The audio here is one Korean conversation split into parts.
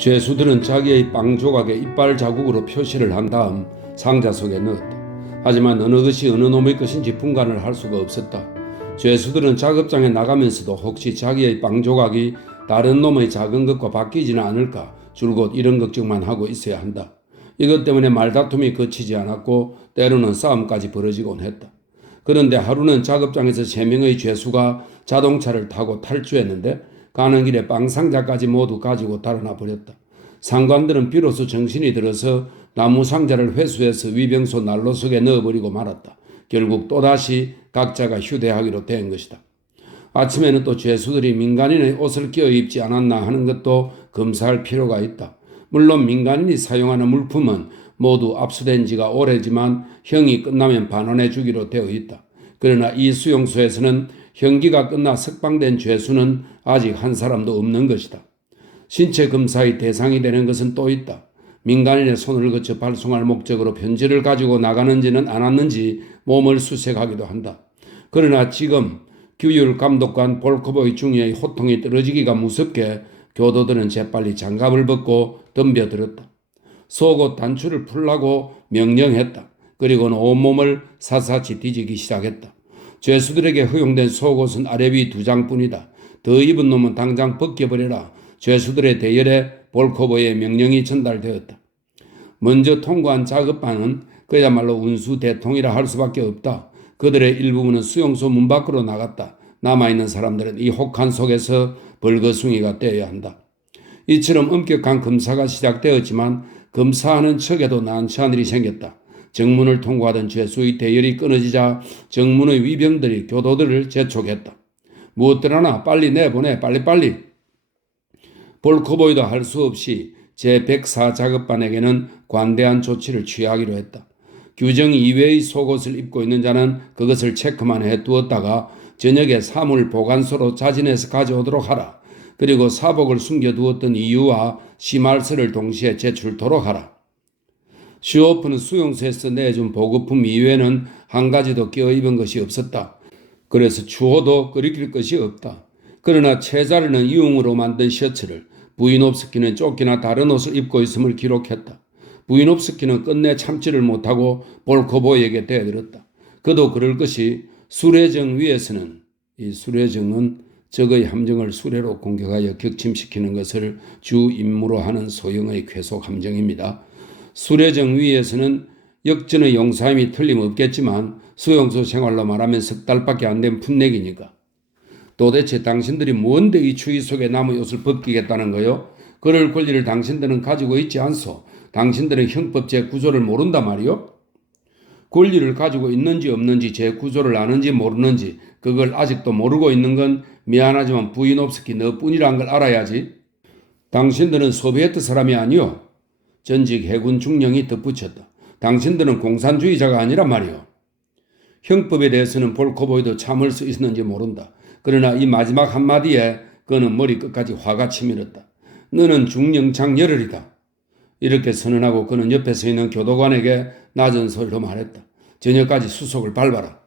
죄수들은 자기의 빵 조각에 이빨 자국으로 표시를 한 다음 상자 속에 넣었다. 하지만 어느 것이 어느 놈의 것인지 분간을 할 수가 없었다. 죄수들은 작업장에 나가면서도 혹시 자기의 빵 조각이 다른 놈의 작은 것과 바뀌지는 않을까 줄곧 이런 걱정만 하고 있어야 한다. 이것 때문에 말다툼이 그치지 않았고 때로는 싸움까지 벌어지곤 했다. 그런데 하루는 작업장에서 3명의 죄수가 자동차를 타고 탈주했는데 가는 길에 빵 상자까지 모두 가지고 달아나 버렸다. 상관들은 비로소 정신이 들어서 나무 상자를 회수해서 위병소 난로 속에 넣어버리고 말았다. 결국 또다시 각자가 휴대하기로 된 것이다. 아침에는 또 죄수들이 민간인의 옷을 끼워 입지 않았나 하는 것도 검사할 필요가 있다. 물론 민간인이 사용하는 물품은 모두 압수된 지가 오래지만 형이 끝나면 반환해 주기로 되어 있다. 그러나 이 수용소에서는 형기가 끝나 석방된 죄수는 아직 한 사람도 없는 것이다. 신체 검사의 대상이 되는 것은 또 있다. 민간인의 손을 거쳐 발송할 목적으로 편지를 가지고 나가는지는 않았는지 몸을 수색하기도 한다. 그러나 지금 규율 감독관 볼코보이 중위의 호통이 떨어지기가 무섭게 교도들은 재빨리 장갑을 벗고 덤벼들었다. 속옷 단추를 풀라고 명령했다. 그리고는 온몸을 샅샅이 뒤지기 시작했다. 죄수들에게 허용된 속옷은 아래 위 2장뿐이다. 더 입은 놈은 당장 벗겨버려라. 죄수들의 대열에 볼코보의 명령이 전달되었다. 먼저 통과한 작업반은 그야말로 운수 대통이라 할 수밖에 없다. 그들의 일부분은 수용소 문 밖으로 나갔다. 남아있는 사람들은 이 혹한 속에서 벌거숭이가 되어야 한다. 이처럼 엄격한 검사가 시작되었지만 검사하는 척에도 난처한 일이 생겼다. 정문을 통과하던 죄수의 대열이 끊어지자 정문의 위병들이 교도들을 재촉했다. 무엇들 하나 빨리 내보내, 빨리빨리. 볼코보이도 할 수 없이 제104 작업반에게는 관대한 조치를 취하기로 했다. 규정 이외의 속옷을 입고 있는 자는 그것을 체크만 해두었다가 저녁에 사물 보관소로 자진해서 가져오도록 하라. 그리고 사복을 숨겨두었던 이유와 심할서를 동시에 제출토록 하라. 슈오프는 수용소에서 내준 보급품 이외에는 한 가지도 껴입은 것이 없었다. 그래서 추호도 끓일 것이 없다. 그러나 체자르는 이웅으로 만든 셔츠를, 부이노프스키는 조끼나 다른 옷을 입고 있음을 기록했다. 부이노프스키는 끝내 참지를 못하고 볼코보이에게 대들었다. 그도 그럴 것이 수레정 위에서는, 이 수레정은 적의 함정을 수레로 공격하여 격침시키는 것을 주 임무로 하는 소형의 괴속 함정입니다. 수레정 위에서는 역전의 용사임이 틀림없겠지만 수용소 생활로 말하면 석 달밖에 안 된 풋내기니까. 도대체 당신들이 뭔데 이 추위 속에 남의 옷을 벗기겠다는 거요? 그럴 권리를 당신들은 가지고 있지 않소. 당신들은 형법 제9조를 모른단 말이요? 권리를 가지고 있는지 없는지 제9조를 아는지 모르는지 그걸 아직도 모르고 있는 건 미안하지만 부이노프스키 너뿐이란 걸 알아야지. 당신들은 소비에트 사람이 아니요. 전직 해군 중령이 덧붙였다. 당신들은 공산주의자가 아니란 말이요. 형법에 대해서는 볼코보이도 참을 수 있었는지 모른다. 그러나 이 마지막 한마디에 그는 머리 끝까지 화가 치밀었다. 너는 중령창 열혈이다. 이렇게 선언하고 그는 옆에 서 있는 교도관에게 낮은 소리로 말했다. 저녁까지 수속을 밟아라.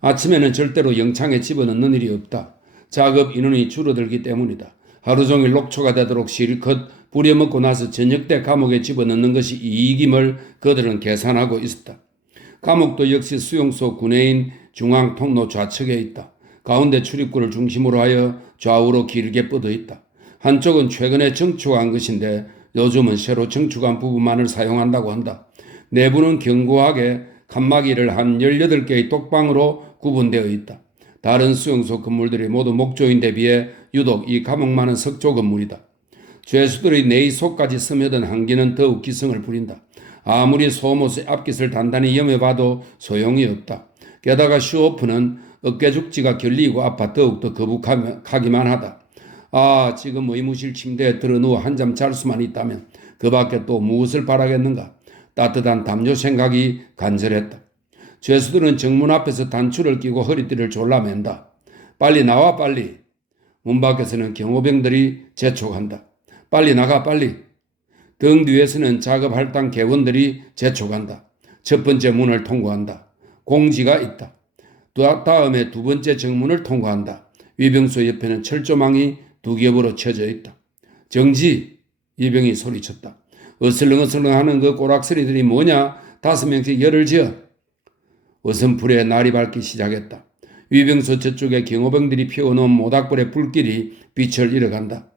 아침에는 절대로 영창에 집어넣는 일이 없다. 작업 인원이 줄어들기 때문이다. 하루 종일 녹초가 되도록 실컷 부려먹고 나서 저녁 때 감옥에 집어넣는 것이 이익임을 그들은 계산하고 있었다. 감옥도 역시 수용소 구내인 중앙 통로 좌측에 있다. 가운데 출입구를 중심으로 하여 좌우로 길게 뻗어 있다. 한쪽은 최근에 정축한 것인데 요즘은 새로 정축한 부분만을 사용한다고 한다. 내부는 견고하게 칸막이를 한 18개의 독방으로 구분되어 있다. 다른 수용소 건물들이 모두 목조인데 비해 유독 이 감옥만은 석조 건물이다. 죄수들의 내의 속까지 스며든 한기는 더욱 기승을 부린다. 아무리 소못의 앞깃을 단단히 염해봐도 소용이 없다. 게다가 슈오프는 어깨죽지가 결리고 아파 더욱더 거북하기만 하다. 아, 지금 의무실 침대에 들어누워 한잠 잘 수만 있다면 그 밖에 또 무엇을 바라겠는가. 따뜻한 담요 생각이 간절했다. 죄수들은 정문 앞에서 단추를 끼고 허리띠를 졸라맨다. 빨리 나와 빨리. 문 밖에서는 경호병들이 재촉한다. 빨리 나가 빨리. 등 뒤에서는 작업할당 개원들이 재촉한다. 첫 번째 문을 통과한다. 공지가 있다. 다음에 두 번째 정문을 통과한다. 위병소 옆에는 철조망이 2겹으로 쳐져 있다. 정지! 위병이 소리쳤다. 어슬렁어슬렁 하는 그 꼬락소리들이 뭐냐? 5명씩 열을 지어. 어선불에 날이 밝기 시작했다. 위병소 저쪽에 경호병들이 피워놓은 모닥불의 불길이 빛을 잃어간다.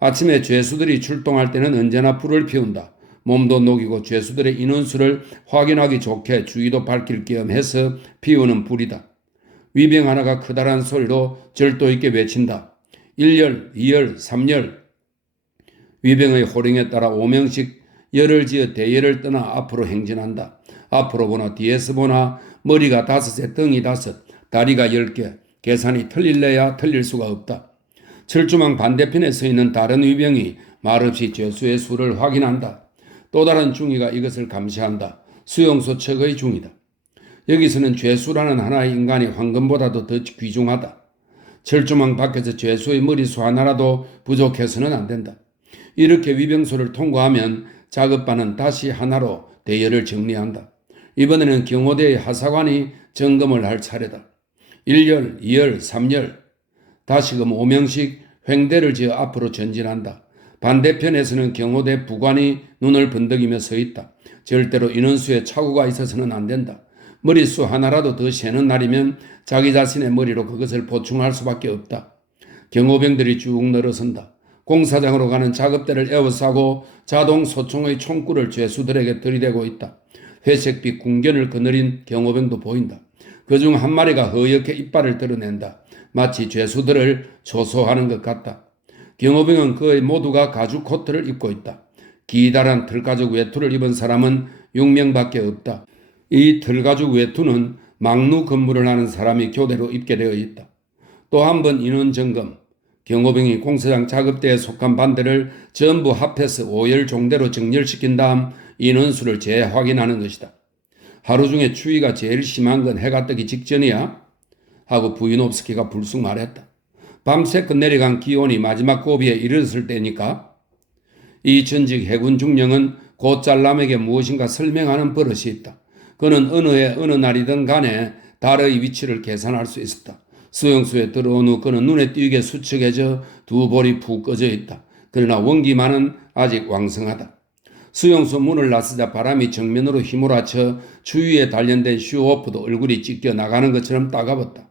아침에 죄수들이 출동할 때는 언제나 불을 피운다. 몸도 녹이고 죄수들의 인원수를 확인하기 좋게 주위도 밝힐 겸 해서 피우는 불이다. 위병 하나가 크다란 소리로 절도 있게 외친다. 1열, 2열, 3열. 위병의 호령에 따라 5명씩 열을 지어 대열을 떠나 앞으로 행진한다. 앞으로 보나 뒤에서 보나 머리가 5에 덩이 5, 다리가 10개. 계산이 틀릴래야 틀릴 수가 없다. 철조망 반대편에 서 있는 다른 위병이 말없이 죄수의 수를 확인한다. 또 다른 중위가 이것을 감시한다. 수용소 척의 중이다. 여기서는 죄수라는 하나의 인간이 황금보다도 더 귀중하다. 철조망 밖에서 죄수의 머리수 하나라도 부족해서는 안 된다. 이렇게 위병소를 통과하면 작업반은 다시 하나로 대열을 정리한다. 이번에는 경호대의 하사관이 점검을 할 차례다. 1열, 2열, 3열. 다시금 5명씩 횡대를 지어 앞으로 전진한다. 반대편에서는 경호대 부관이 눈을 번득이며 서 있다. 절대로 인원수에 착오가 있어서는 안 된다. 머리수 하나라도 더 세는 날이면 자기 자신의 머리로 그것을 보충할 수밖에 없다. 경호병들이 쭉 늘어선다. 공사장으로 가는 작업대를 에워싸고 자동 소총의 총구를 죄수들에게 들이대고 있다. 회색빛 궁견을 거느린 경호병도 보인다. 그중 한 마리가 허옇게 이빨을 드러낸다. 마치 죄수들을 조소하는 것 같다. 경호병은 거의 모두가 가죽 코트를 입고 있다. 기다란 털가죽 외투를 입은 사람은 6명밖에 없다. 이 털가죽 외투는 막루 근무를 하는 사람이 교대로 입게 되어 있다. 또 한 번 인원 점검. 경호병이 공사장 작업대에 속한 반대를 전부 합해서 5열 종대로 정렬시킨 다음 인원수를 재확인하는 것이다. 하루 중에 추위가 제일 심한 건 해가 뜨기 직전이야? 하고 부이노프스키가 불쑥 말했다. 밤새껏 내려간 기온이 마지막 고비에 이르렀을 때니까. 이 전직 해군 중령은 곧잘남에게 무엇인가 설명하는 버릇이 있다. 그는 어느 해 어느 날이든 간에 달의 위치를 계산할 수 있었다. 수용소에 들어온 후 그는 눈에 띄게 수척해져 두 볼이 푹 꺼져 있다. 그러나 원기만은 아직 왕성하다. 수용소 문을 나서자 바람이 정면으로 휘몰아쳐 주위에 단련된 슈호프도 얼굴이 찢겨 나가는 것처럼 따가웠다.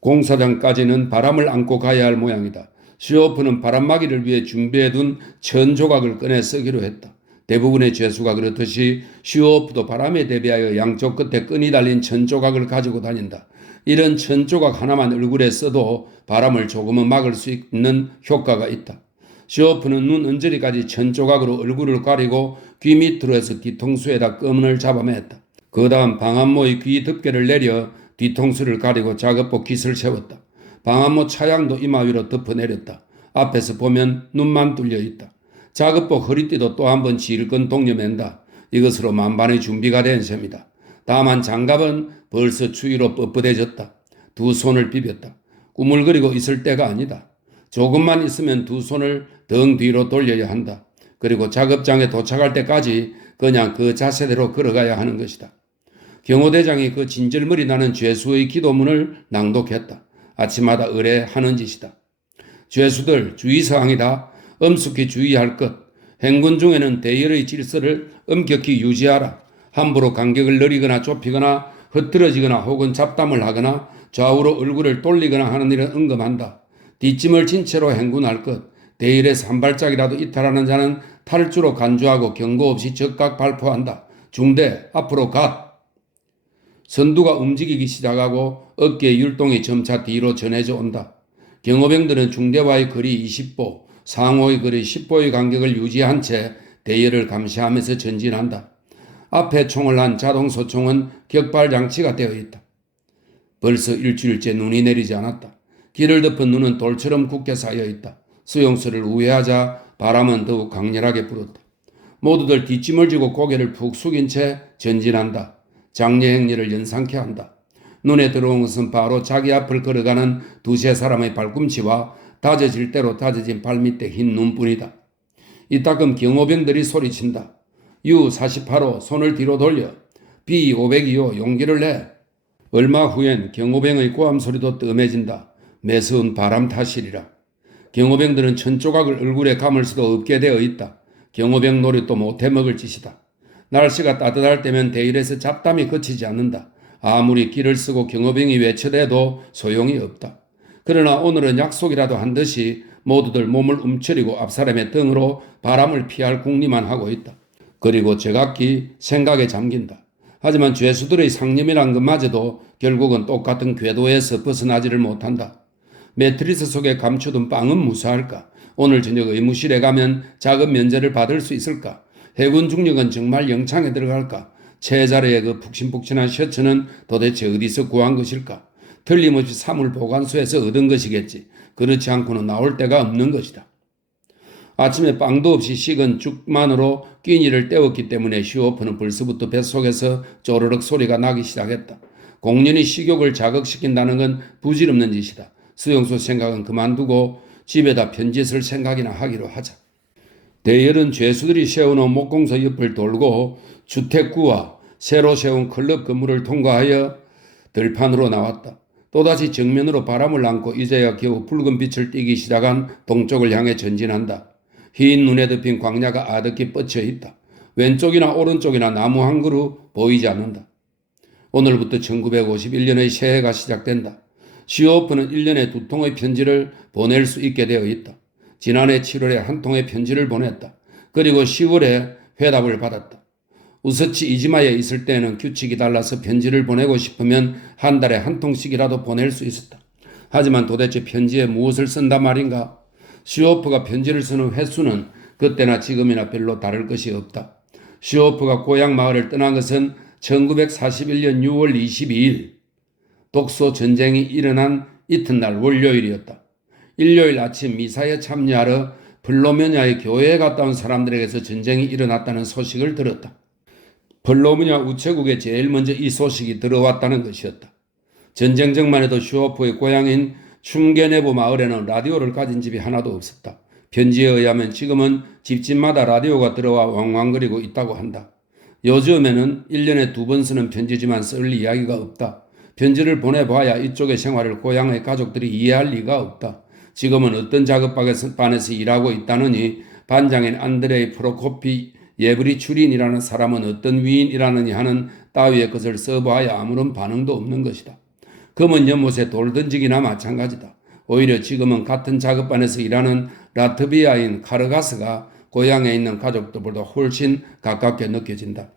공사장까지는 바람을 안고 가야 할 모양이다. 슈호프는 바람막이를 위해 준비해둔 천 조각을 꺼내 쓰기로 했다. 대부분의 죄수가 그렇듯이 슈호프도 바람에 대비하여 양쪽 끝에 끈이 달린 천 조각을 가지고 다닌다. 이런 천 조각 하나만 얼굴에 써도 바람을 조금은 막을 수 있는 효과가 있다. 슈호프는 눈 언저리까지 천 조각으로 얼굴을 가리고 귀 밑으로 해서 뒤통수에다 끈을 잡아맸다. 그 다음 방한모의 귀 덮개를 내려 뒤통수를 가리고 작업복 깃을 세웠다. 방한모 차양도 이마 위로 덮어내렸다. 앞에서 보면 눈만 뚫려 있다. 작업복 허리띠도 또 한 번 질끈 동여맨다. 이것으로 만반의 준비가 된 셈이다. 다만 장갑은 벌써 추위로 뻣뻣해졌다. 두 손을 비볐다. 꾸물거리고 있을 때가 아니다. 조금만 있으면 두 손을 등 뒤로 돌려야 한다. 그리고 작업장에 도착할 때까지 그냥 그 자세대로 걸어가야 하는 것이다. 경호대장이 그 진절머리 나는 죄수의 기도문을 낭독했다. 아침마다 의뢰하는 짓이다. 죄수들 주의사항이다. 엄숙히 주의할 것. 행군 중에는 대열의 질서를 엄격히 유지하라. 함부로 간격을 늘리거나 좁히거나 흐트러지거나 혹은 잡담을 하거나 좌우로 얼굴을 돌리거나 하는 일은 은금한다. 뒷짐을 진 채로 행군할 것. 대열에서 한 발짝이라도 이탈하는 자는 탈주로 간주하고 경고 없이 즉각 발포한다. 중대 앞으로 갓. 선두가 움직이기 시작하고 어깨의 율동이 점차 뒤로 전해져 온다. 경호병들은 중대와의 거리 20보, 상호의 거리 10보의 간격을 유지한 채 대열을 감시하면서 전진한다. 앞에 총을 한 자동소총은 격발장치가 되어 있다. 벌써 일주일째 눈이 내리지 않았다. 길을 덮은 눈은 돌처럼 굳게 쌓여 있다. 수용소를 우회하자 바람은 더욱 강렬하게 불었다. 모두들 뒷짐을 지고 고개를 푹 숙인 채 전진한다. 장례행렬을 연상케 한다. 눈에 들어온 것은 바로 자기 앞을 걸어가는 두세 사람의 발꿈치와 다져질 대로 다져진 발밑에 흰 눈뿐이다. 이따금 경호병들이 소리친다. U-48호 손을 뒤로 돌려. B-502호 용기를 내. 얼마 후엔 경호병의 고함 소리도 뜸해진다. 매서운 바람 탓이리라. 경호병들은 천 조각을 얼굴에 감을 수도 없게 되어 있다. 경호병 노릇도 못해 먹을 짓이다. 날씨가 따뜻할 때면 대일에서 잡담이 그치지 않는다. 아무리 기를 쓰고 경호병이 외쳐대도 소용이 없다. 그러나 오늘은 약속이라도 한 듯이 모두들 몸을 움츠리고 앞사람의 등으로 바람을 피할 궁리만 하고 있다. 그리고 제각기 생각에 잠긴다. 하지만 죄수들의 상념이란 것마저도 결국은 똑같은 궤도에서 벗어나지를 못한다. 매트리스 속에 감춰둔 빵은 무사할까? 오늘 저녁 의무실에 가면 작은 면제를 받을 수 있을까? 해군 중력은 정말 영창에 들어갈까? 제자리의 그 푹신푹신한 셔츠는 도대체 어디서 구한 것일까? 틀림없이 사물보관소에서 얻은 것이겠지. 그렇지 않고는 나올 데가 없는 것이다. 아침에 빵도 없이 식은 죽만으로 끼니를 때웠기 때문에 슈오프는 벌써부터 뱃속에서 쪼르륵 소리가 나기 시작했다. 공연히 식욕을 자극시킨다는 건 부질없는 짓이다. 수용소 생각은 그만두고 집에다 편지 쓸 생각이나 하기로 하자. 대열은 죄수들이 세워놓은 목공소 옆을 돌고 주택구와 새로 세운 클럽 건물을 통과하여 들판으로 나왔다. 또다시 정면으로 바람을 안고 이제야 겨우 붉은 빛을 띠기 시작한 동쪽을 향해 전진한다. 흰 눈에 덮인 광야가 아득히 뻗쳐 있다. 왼쪽이나 오른쪽이나 나무 한 그루 보이지 않는다. 오늘부터 1951년의 새해가 시작된다. 시오프는 1년에 2통의 편지를 보낼 수 있게 되어 있다. 지난해 7월에 한 통의 편지를 보냈다. 그리고 10월에 회답을 받았다. 우서치 이지마에 있을 때는 규칙이 달라서 편지를 보내고 싶으면 한 달에 한 통씩이라도 보낼 수 있었다. 하지만 도대체 편지에 무엇을 쓴단 말인가? 시오프가 편지를 쓰는 횟수는 그때나 지금이나 별로 다를 것이 없다. 시오프가 고향 마을을 떠난 것은 1941년 6월 22일 독소 전쟁이 일어난 이튿날 월요일이었다. 일요일 아침 미사에 참여하러 플로메냐의 교회에 갔다 온 사람들에게서 전쟁이 일어났다는 소식을 들었다. 플로메냐 우체국에 제일 먼저 이 소식이 들어왔다는 것이었다. 전쟁 전만 해도 슈오프의 고향인 춤게네보 마을에는 라디오를 가진 집이 하나도 없었다. 편지에 의하면 지금은 집집마다 라디오가 들어와 왕왕거리고 있다고 한다. 요즘에는 1년에 2번 쓰는 편지지만 쓸 이야기가 없다. 편지를 보내봐야 이쪽의 생활을 고향의 가족들이 이해할 리가 없다. 지금은 어떤 작업반에서 일하고 있다느니 반장인 안드레이 프로코피 예브리추린이라는 사람은 어떤 위인이라느니 하는 따위의 것을 써봐야 아무런 반응도 없는 것이다. 검은 연못에 돌 던지기나 마찬가지다. 오히려 지금은 같은 작업반에서 일하는 라트비아인 카르가스가 고향에 있는 가족들보다 훨씬 가깝게 느껴진다.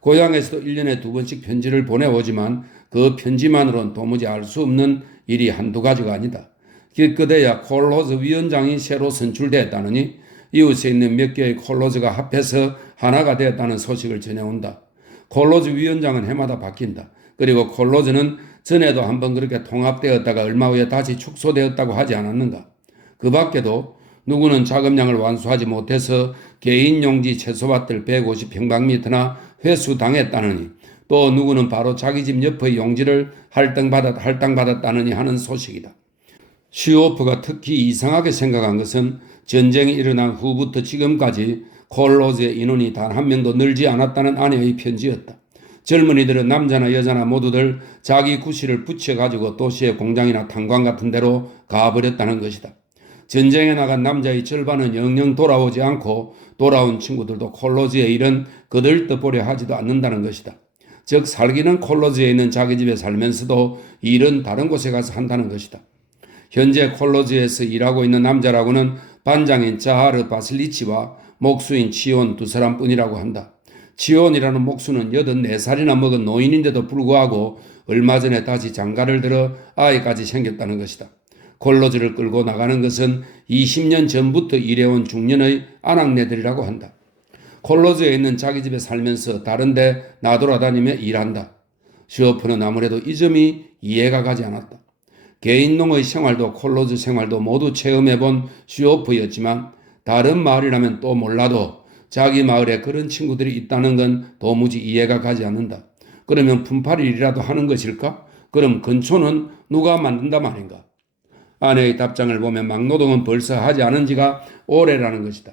고향에서도 1년에 2번씩 편지를 보내오지만 그 편지만으로는 도무지 알 수 없는 일이 한두 가지가 아니다. 그때야 콜로즈 위원장이 새로 선출되었다느니 이웃에 있는 몇 개의 콜로즈가 합해서 하나가 되었다는 소식을 전해온다. 콜로즈 위원장은 해마다 바뀐다. 그리고 콜로즈는 전에도 한번 그렇게 통합되었다가 얼마 후에 다시 축소되었다고 하지 않았는가. 그 밖에도 누구는 자금량을 완수하지 못해서 개인 용지 채소밭을 150평방미터나 회수당했다느니 또 누구는 바로 자기 집 옆의 용지를 할당받았다느니 하는 소식이다. 시오프가 특히 이상하게 생각한 것은 전쟁이 일어난 후부터 지금까지 콜로즈의 인원이 단 한 명도 늘지 않았다는 아내의 편지였다. 젊은이들은 남자나 여자나 모두들 자기 구실을 붙여가지고 도시의 공장이나 탄광 같은 데로 가버렸다는 것이다. 전쟁에 나간 남자의 절반은 영영 돌아오지 않고 돌아온 친구들도 콜로즈의 일은 거들떠보려 하지도 않는다는 것이다. 즉 살기는 콜로즈에 있는 자기 집에 살면서도 일은 다른 곳에 가서 한다는 것이다. 현재 콜로즈에서 일하고 있는 남자라고는 반장인 자하르 바슬리치와 목수인 치온 두 사람뿐이라고 한다. 치온이라는 목수는 84살이나 먹은 노인인데도 불구하고 얼마 전에 다시 장가를 들어 아이까지 생겼다는 것이다. 콜로즈를 끌고 나가는 것은 20년 전부터 일해온 중년의 아낙네들이라고 한다. 콜로즈에 있는 자기 집에 살면서 다른 데 나돌아다니며 일한다. 슈오프는 아무래도 이 점이 이해가 가지 않았다. 개인농의 생활도 콜로즈 생활도 모두 체험해본 슈오프였지만 다른 마을이라면 또 몰라도 자기 마을에 그런 친구들이 있다는 건 도무지 이해가 가지 않는다. 그러면 품팔이라도 하는 것일까? 그럼 근초는 누가 만든다 말인가? 아내의 답장을 보면 막노동은 벌써 하지 않은 지가 오래라는 것이다.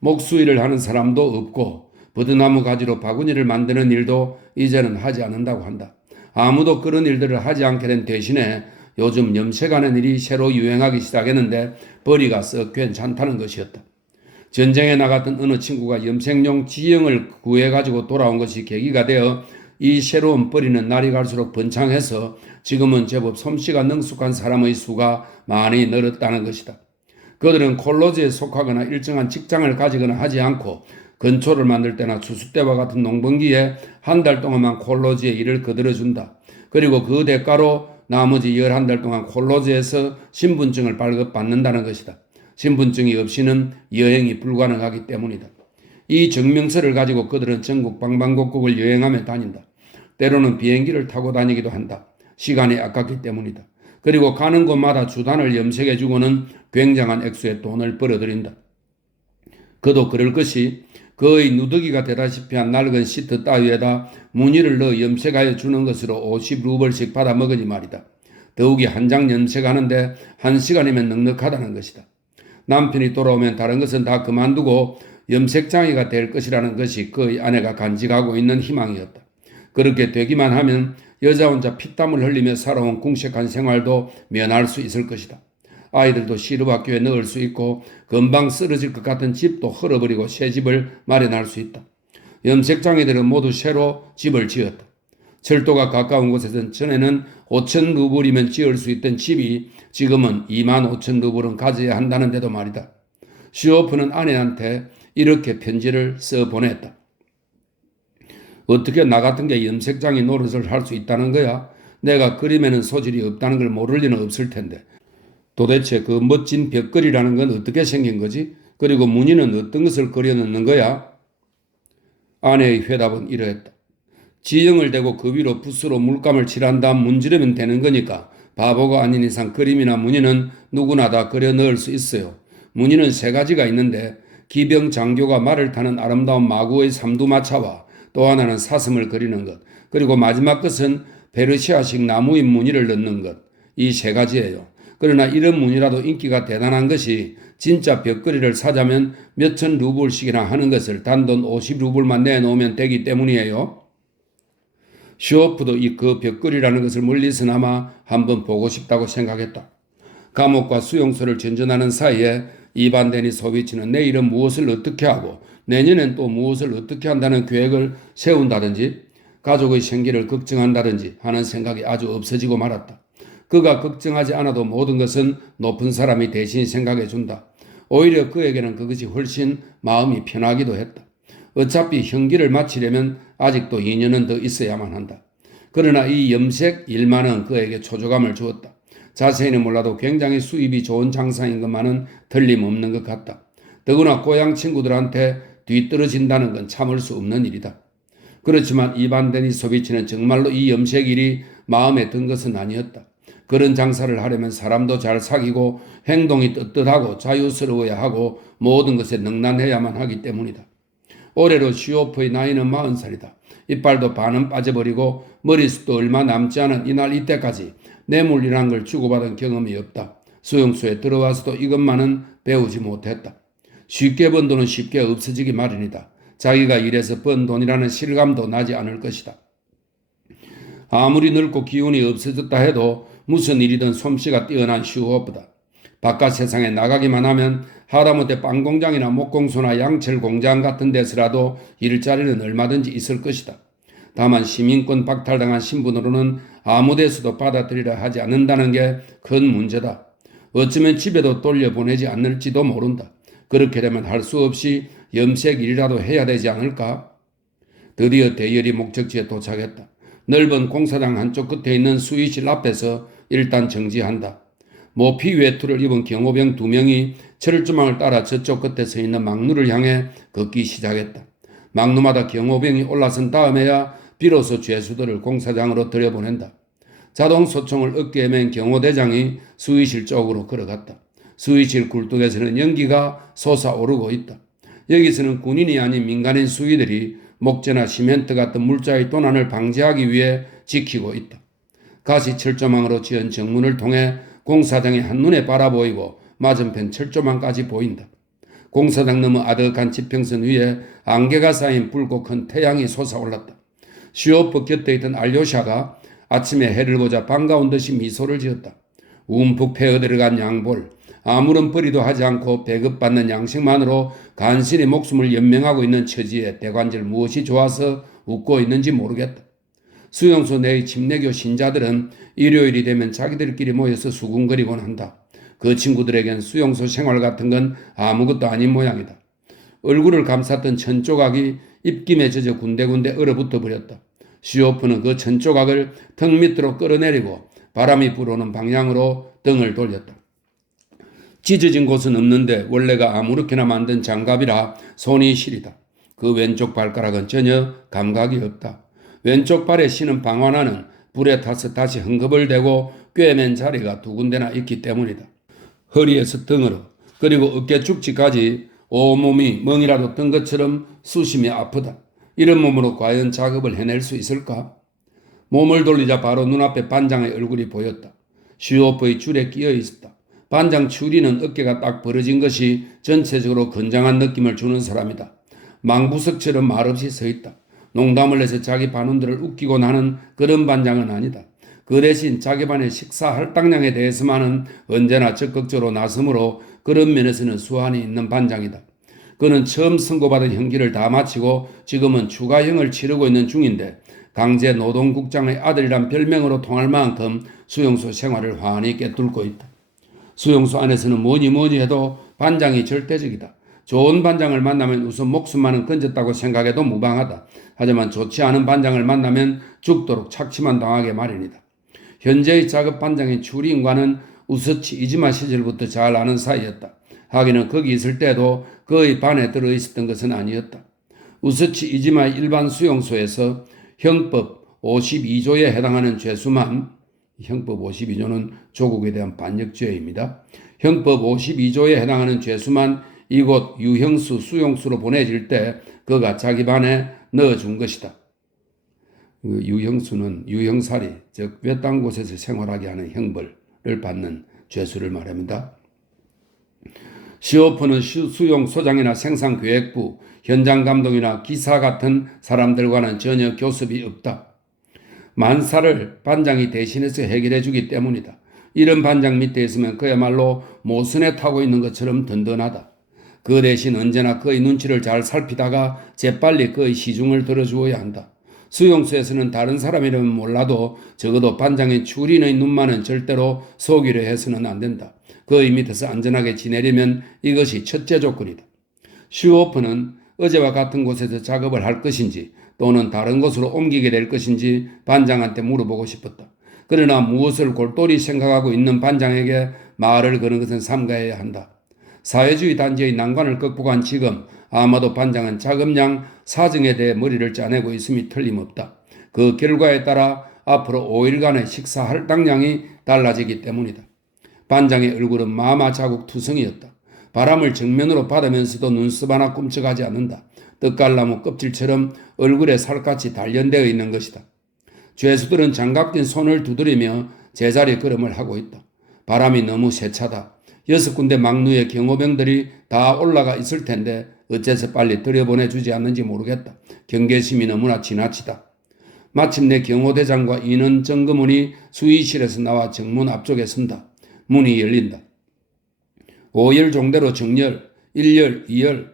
목수일을 하는 사람도 없고 버드나무 가지로 바구니를 만드는 일도 이제는 하지 않는다고 한다. 아무도 그런 일들을 하지 않게 된 대신에 요즘 염색하는 일이 새로 유행하기 시작했는데 벌이가 썩 괜찮다는 것이었다. 전쟁에 나갔던 어느 친구가 염색용 지형을 구해가지고 돌아온 것이 계기가 되어 이 새로운 뿌리는 날이 갈수록 번창해서 지금은 제법 솜씨가 능숙한 사람의 수가 많이 늘었다는 것이다. 그들은 콜로지에 속하거나 일정한 직장을 가지거나 하지 않고 건초를 만들 때나 추수 때와 같은 농번기에 한 달 동안만 콜로지에 일을 거들어준다. 그리고 그 대가로 나머지 11달 동안 콜로지에서 신분증을 발급받는다는 것이다. 신분증이 없이는 여행이 불가능하기 때문이다. 이 증명서를 가지고 그들은 전국 방방곡곡을 여행하며 다닌다. 때로는 비행기를 타고 다니기도 한다. 시간이 아깝기 때문이다. 그리고 가는 곳마다 주단을 염색해주고는 굉장한 액수의 돈을 벌어들인다. 그도 그럴 것이 거의 누더기가 되다시피 한 낡은 시트 따위에다 무늬를 넣어 염색하여 주는 것으로 50루블씩 받아 먹으니 말이다. 더욱이 한 장 염색하는데 1시간이면 넉넉하다는 것이다. 남편이 돌아오면 다른 것은 다 그만두고 염색장이가 될 것이라는 것이 그의 아내가 간직하고 있는 희망이었다. 그렇게 되기만 하면 여자 혼자 피땀을 흘리며 살아온 궁색한 생활도 면할 수 있을 것이다. 아이들도 시루학교에 넣을 수 있고 금방 쓰러질 것 같은 집도 헐어버리고 새 집을 마련할 수 있다. 염색장이들은 모두 새로 집을 지었다. 철도가 가까운 곳에서는 전에는 5천 루블이면 지을 수 있던 집이 지금은 2만 5천 루블은 가져야 한다는데도 말이다. 슈오프는 아내한테 이렇게 편지를 써 보냈다. 어떻게 나 같은 게 염색장이 노릇을 할 수 있다는 거야? 내가 그림에는 소질이 없다는 걸 모를 리는 없을 텐데. 도대체 그 멋진 벽걸이라는 건 어떻게 생긴 거지? 그리고 무늬는 어떤 것을 그려넣는 거야? 아내의 회답은 이러했다. 지형을 대고 그 위로 붓으로 물감을 칠한 다음 문지르면 되는 거니까 바보가 아닌 이상 그림이나 무늬는 누구나 다 그려 넣을 수 있어요. 무늬는 3가지가 있는데 기병 장교가 말을 타는 아름다운 마구의 삼두마차와 또 하나는 사슴을 그리는 것, 그리고 마지막 것은 페르시아식 나무인 무늬를 넣는 것. 이 3가지예요. 그러나 이런 무늬라도 인기가 대단한 것이 진짜 벽걸이를 사자면 몇천 루블씩이나 하는 것을 단돈 50루블만 내놓으면 되기 때문이에요. 슈오프도 그 벽걸이라는 것을 멀리서나마 한번 보고 싶다고 생각했다. 감옥과 수용소를 전전하는 사이에 이반 데니소비치는 내일은 무엇을 어떻게 하고 내년엔 또 무엇을 어떻게 한다는 계획을 세운다든지 가족의 생계를 걱정한다든지 하는 생각이 아주 없어지고 말았다. 그가 걱정하지 않아도 모든 것은 높은 사람이 대신 생각해 준다. 오히려 그에게는 그것이 훨씬 마음이 편하기도 했다. 어차피 형기를 마치려면 아직도 2년은 더 있어야만 한다. 그러나 이 염색 일만은 그에게 초조감을 주었다. 자세히는 몰라도 굉장히 수입이 좋은 장사인 것만은 틀림없는 것 같다. 더구나 고향 친구들한테 뒤떨어진다는 건 참을 수 없는 일이다. 그렇지만 이반 데니소비치는 정말로 이 염색 일이 마음에 든 것은 아니었다. 그런 장사를 하려면 사람도 잘 사귀고 행동이 떳떳하고 자유스러워야 하고 모든 것에 능란해야만 하기 때문이다. 올해로 슈오프의 나이는 40살이다. 이빨도 반은 빠져버리고 머리숱도 얼마 남지 않은 이날 이때까지 뇌물이란 걸 주고받은 경험이 없다. 수용소에 들어와서도 이것만은 배우지 못했다. 쉽게 번 돈은 쉽게 없어지기 마련이다. 자기가 일해서 번 돈이라는 실감도 나지 않을 것이다. 아무리 늙고 기운이 없어졌다 해도 무슨 일이든 솜씨가 뛰어난 슈오프다. 바깥 세상에 나가기만 하면 하다못해 빵공장이나 목공소나 양철 공장 같은 데서라도 일자리는 얼마든지 있을 것이다. 다만 시민권 박탈당한 신분으로는 아무 데서도 받아들이려 하지 않는다는 게 큰 문제다. 어쩌면 집에도 돌려보내지 않을지도 모른다. 그렇게 되면 할 수 없이 염색 일이라도 해야 되지 않을까? 드디어 대열이 목적지에 도착했다. 넓은 공사장 한쪽 끝에 있는 수의실 앞에서 일단 정지한다. 모피 외투를 입은 경호병 2명이 철조망을 따라 저쪽 끝에 서 있는 막루를 향해 걷기 시작했다. 막루마다 경호병이 올라선 다음에야 비로소 죄수들을 공사장으로 들여보낸다. 자동 소총을 어깨에 맨 경호대장이 수의실 쪽으로 걸어갔다. 수의실 굴뚝에서는 연기가 솟아오르고 있다. 여기서는 군인이 아닌 민간인 수의들이 목재나 시멘트 같은 물자의 도난을 방지하기 위해 지키고 있다. 가시 철조망으로 지은 정문을 통해 공사장이 한눈에 바라보이고 맞은편 철조망까지 보인다. 공사장 너머 아득한 지평선 위에 안개가 쌓인 붉고 큰 태양이 솟아올랐다. 슈오프 곁에 있던 알료샤가 아침에 해를 보자 반가운 듯이 미소를 지었다. 움푹 패어 들어간 양볼, 아무런 벌이도 하지 않고 배급받는 양식만으로 간신히 목숨을 연명하고 있는 처지에 대관절 무엇이 좋아서 웃고 있는지 모르겠다. 수용소 내의 침례교 신자들은 일요일이 되면 자기들끼리 모여서 수군거리곤 한다. 그 친구들에겐 수용소 생활 같은 건 아무것도 아닌 모양이다. 얼굴을 감쌌던 천조각이 입김에 젖어 군데군데 얼어붙어 버렸다. 시오프는 그 천조각을 턱 밑으로 끌어내리고 바람이 불어오는 방향으로 등을 돌렸다. 찢어진 곳은 없는데 원래가 아무렇게나 만든 장갑이라 손이 시리다. 그 왼쪽 발가락은 전혀 감각이 없다. 왼쪽 발에 신은 방화나는 불에 타서 다시 헝겊을 대고 꿰맨 자리가 두 군데나 있기 때문이다. 허리에서 등으로 그리고 어깨 축지까지 온몸이 멍이라도 뜬 것처럼 수심이 아프다. 이런 몸으로 과연 작업을 해낼 수 있을까? 몸을 돌리자 바로 눈앞에 반장의 얼굴이 보였다. 시오프의 줄에 끼어 있었다. 반장 추리는 어깨가 딱 벌어진 것이 전체적으로 건장한 느낌을 주는 사람이다. 망부석처럼 말없이 서 있다. 농담을 해서 자기 반원들을 웃기곤 하는 그런 반장은 아니다. 그 대신 자기 반의 식사 할당량에 대해서만은 언제나 적극적으로 나서므로 그런 면에서는 수완이 있는 반장이다. 그는 처음 선고받은 형기를 다 마치고 지금은 추가형을 치르고 있는 중인데 강제 노동국장의 아들이란 별명으로 통할 만큼 수용소 생활을 환히 꿰뚫고 있다. 수용소 안에서는 뭐니 해도 반장이 절대적이다. 좋은 반장을 만나면 우선 목숨만은 건졌다고 생각해도 무방하다. 하지만 좋지 않은 반장을 만나면 죽도록 착취만 당하게 마련이다. 현재의 작업 반장인 추리인과는 우스치 이지마 시절부터 잘 아는 사이였다. 하기는 거기 있을 때도 그의 반에 들어있었던 것은 아니었다. 우스치 이지마의 일반 수용소에서 형법 52조에 해당하는 죄수만, 형법 52조는 조국에 대한 반역죄입니다. 형법 52조에 해당하는 죄수만 이곳 유형수 수용소로 보내질 때 그가 자기 반에 넣어준 것이다. 유형수는 유형살이, 즉 외딴 곳에서 생활하게 하는 형벌을 받는 죄수를 말합니다. 시오프는 수용소장이나 생산계획부, 현장감독이나 기사 같은 사람들과는 전혀 교섭이 없다. 만사를 반장이 대신해서 해결해 주기 때문이다. 이런 반장 밑에 있으면 그야말로 모순에 타고 있는 것처럼 든든하다. 그 대신 언제나 그의 눈치를 잘 살피다가 재빨리 그의 시중을 들어주어야 한다. 수용소에서는 다른 사람이라면 몰라도 적어도 반장의 추린의 눈만은 절대로 속이려 해서는 안 된다. 그의 밑에서 안전하게 지내려면 이것이 첫째 조건이다. 시오프는 어제와 같은 곳에서 작업을 할 것인지 또는 다른 곳으로 옮기게 될 것인지 반장한테 물어보고 싶었다. 그러나 무엇을 골똘히 생각하고 있는 반장에게 말을 거는 것은 삼가해야 한다. 사회주의 단지의 난관을 극복한 지금 아마도 반장은 작업량 사정에 대해 머리를 짜내고 있음이 틀림없다. 그 결과에 따라 앞으로 5일간의 식사 할당량이 달라지기 때문이다. 반장의 얼굴은 마마 자국 투성이었다. 바람을 정면으로 받으면서도 눈썹 하나 꿈쩍하지 않는다. 떡갈나무 껍질처럼 얼굴에 살갗이 단련되어 있는 것이다. 죄수들은 장갑 낀 손을 두드리며 제자리 걸음을 하고 있다. 바람이 너무 세차다. 6군데 막루의 경호병들이 다 올라가 있을 텐데 어째서 빨리 들여보내주지 않는지 모르겠다. 경계심이 너무나 지나치다. 마침내 경호대장과 인원 점검원이 수의실에서 나와 정문 앞쪽에 선다. 문이 열린다. 5열 종대로 정열, 1열, 2열.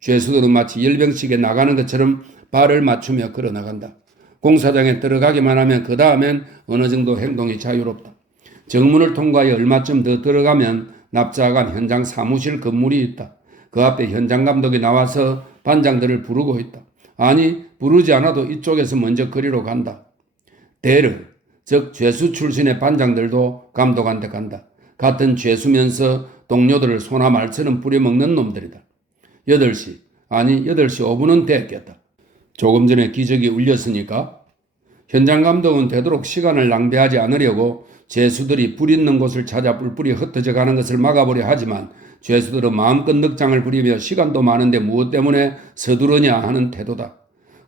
죄수들은 마치 열병식에 나가는 것처럼 발을 맞추며 걸어나간다. 공사장에 들어가기만 하면 그 다음엔 어느 정도 행동이 자유롭다. 정문을 통과해 얼마쯤 더 들어가면 납작한 현장 사무실 건물이 있다. 그 앞에 현장 감독이 나와서 반장들을 부르고 있다. 아니, 부르지 않아도 이쪽에서 먼저 거리로 간다. 대르, 즉 죄수 출신의 반장들도 감독한테 간다. 같은 죄수면서 동료들을 소나 말처럼 부려먹는 놈들이다. 8시, 아니 8시 5분은 됐겠다. 조금 전에 기적이 울렸으니까. 현장 감독은 되도록 시간을 낭비하지 않으려고 죄수들이 불 있는 곳을 찾아 뿔뿔이 흩어져 가는 것을 막아보려 하지만 죄수들은 마음껏 넉장을 부리며 시간도 많은데 무엇 때문에 서두르냐 하는 태도다.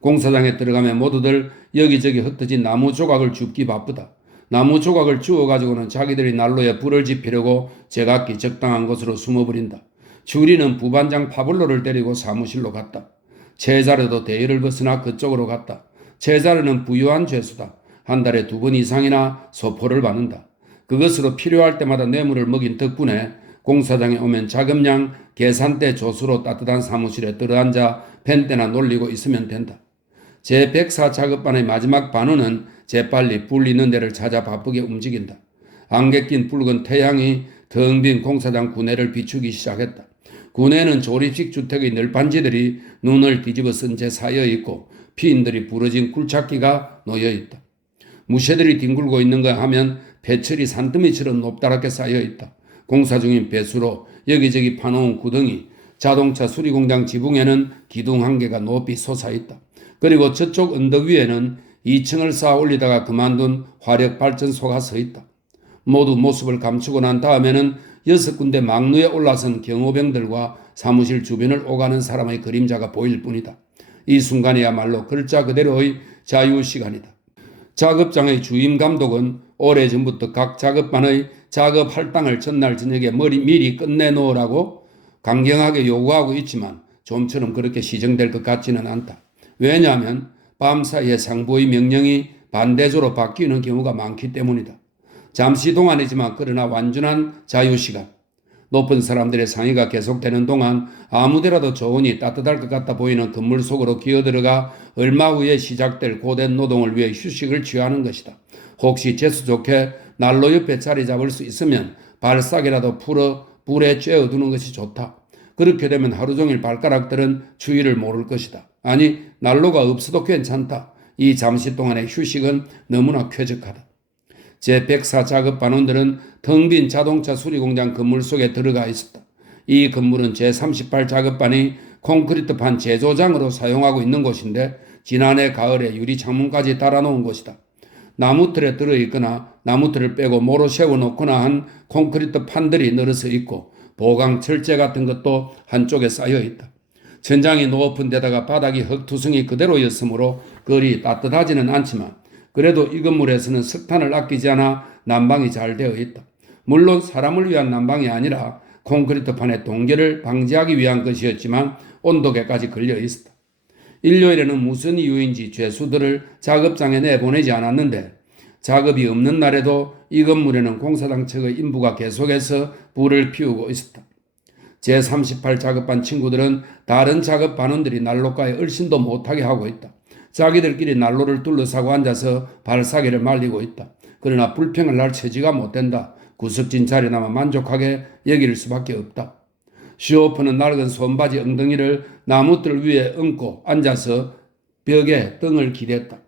공사장에 들어가면 모두들 여기저기 흩어진 나무 조각을 줍기 바쁘다. 나무 조각을 주워가지고는 자기들이 난로에 불을 지피려고 제각기 적당한 곳으로 숨어버린다. 주리는 부반장 파블로를 데리고 사무실로 갔다. 제자르도 대열을 벗어나 그쪽으로 갔다. 제자르는 부유한 죄수다. 한 달에 2번 이상이나 소포를 받는다. 그것으로 필요할 때마다 뇌물을 먹인 덕분에 공사장에 오면 자금량 계산대 조수로 따뜻한 사무실에 들어앉아 펜대나 놀리고 있으면 된다. 제104 작업반의 마지막 반원은 재빨리 불 있는 데를 찾아 바쁘게 움직인다. 안개 낀 붉은 태양이 텅 빈 공사장 구내를 비추기 시작했다. 구내는 조립식 주택의 널판지들이 눈을 뒤집어 쓴 채 쌓여 있고 피인들이 부러진 굴착기가 놓여 있다. 무쇠들이 뒹굴고 있는가 하면 배철이 산더미처럼 높다랗게 쌓여 있다. 공사 중인 배수로 여기저기 파놓은 구덩이, 자동차 수리공장 지붕에는 기둥 한 개가 높이 솟아있다. 그리고 저쪽 언덕 위에는 2층을 쌓아 올리다가 그만둔 화력발전소가 서 있다. 모두 모습을 감추고 난 다음에는 6군데 망루에 올라선 경호병들과 사무실 주변을 오가는 사람의 그림자가 보일 뿐이다. 이 순간이야말로 글자 그대로의 자유시간이다. 작업장의 주임 감독은 오래전부터 각 작업반의 작업 할당을 전날 저녁에 미리 끝내놓으라고 강경하게 요구하고 있지만 좀처럼 그렇게 시정될 것 같지는 않다. 왜냐하면 밤사이에 상부의 명령이 반대조로 바뀌는 경우가 많기 때문이다. 잠시 동안이지만 그러나 완전한 자유시간. 높은 사람들의 상의가 계속되는 동안 아무데라도 좋으니 따뜻할 것 같아 보이는 건물 속으로 기어들어가 얼마 후에 시작될 고된 노동을 위해 휴식을 취하는 것이다. 혹시 재수 좋게 난로 옆에 자리 잡을 수 있으면 발싸개라도 풀어 불에 쬐어두는 것이 좋다. 그렇게 되면 하루 종일 발가락들은 추위를 모를 것이다. 아니, 난로가 없어도 괜찮다. 이 잠시 동안의 휴식은 너무나 쾌적하다. 제104 작업반원들은 텅 빈 자동차 수리공장 건물 속에 들어가 있었다. 이 건물은 제38 작업반이 콘크리트판 제조장으로 사용하고 있는 곳인데 지난해 가을에 유리 창문까지 달아놓은 곳이다. 나무틀에 들어있거나 나무틀을 빼고 모로 세워놓거나 한 콘크리트 판들이 늘어서 있고 보강 철제 같은 것도 한쪽에 쌓여 있다. 천장이 높은 데다가 바닥이 흙투성이 그대로였으므로 그리 따뜻하지는 않지만 그래도 이 건물에서는 석탄을 아끼지 않아 난방이 잘 되어 있다. 물론 사람을 위한 난방이 아니라 콘크리트판의 동결을 방지하기 위한 것이었지만 온도계까지 걸려 있었다. 일요일에는 무슨 이유인지 죄수들을 작업장에 내보내지 않았는데 작업이 없는 날에도 이 건물에는 공사장 측의 인부가 계속해서 불을 피우고 있었다. 제38 작업반 친구들은 다른 작업반원들이 난로가에 얼씬도 못하게 하고 있다. 자기들끼리 난로를 둘러싸고 앉아서 발사계를 말리고 있다. 그러나 불평을 날 처지가 못 된다. 구석진 자리나마 만족하게 여길 수밖에 없다. 슈오프는 낡은 손바지 엉덩이를 나무들 위에 얹고 앉아서 벽에 등을 기댔다.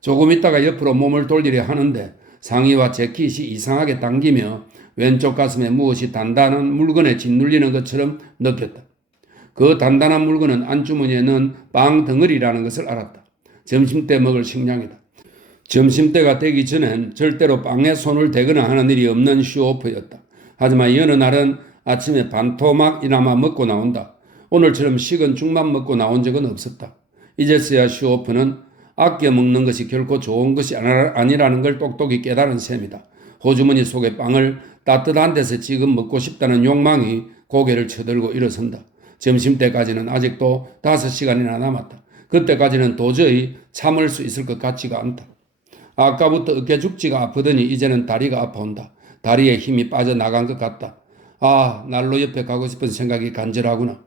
조금 있다가 옆으로 몸을 돌리려 하는데 상의와 재킷이 이상하게 당기며 왼쪽 가슴에 무엇이 단단한 물건에 짓눌리는 것처럼 느꼈다. 그 단단한 물건은 안주머니에 넣은 빵 덩어리라는 것을 알았다. 점심때 먹을 식량이다. 점심때가 되기 전엔 절대로 빵에 손을 대거나 하는 일이 없는 슈오프였다. 하지만 여느 날은 아침에 반토막이나마 먹고 나온다. 오늘처럼 식은 죽만 먹고 나온 적은 없었다. 이제서야 슈오프는 아껴 먹는 것이 결코 좋은 것이 아니라는 걸 똑똑히 깨달은 셈이다. 호주머니 속의 빵을 따뜻한 데서 지금 먹고 싶다는 욕망이 고개를 쳐들고 일어선다. 점심때까지는 아직도 5시간이나 남았다. 그때까지는 도저히 참을 수 있을 것 같지가 않다. 아까부터 어깨 죽지가 아프더니 이제는 다리가 아파온다. 다리에 힘이 빠져나간 것 같다. 아, 난로 옆에 가고 싶은 생각이 간절하구나.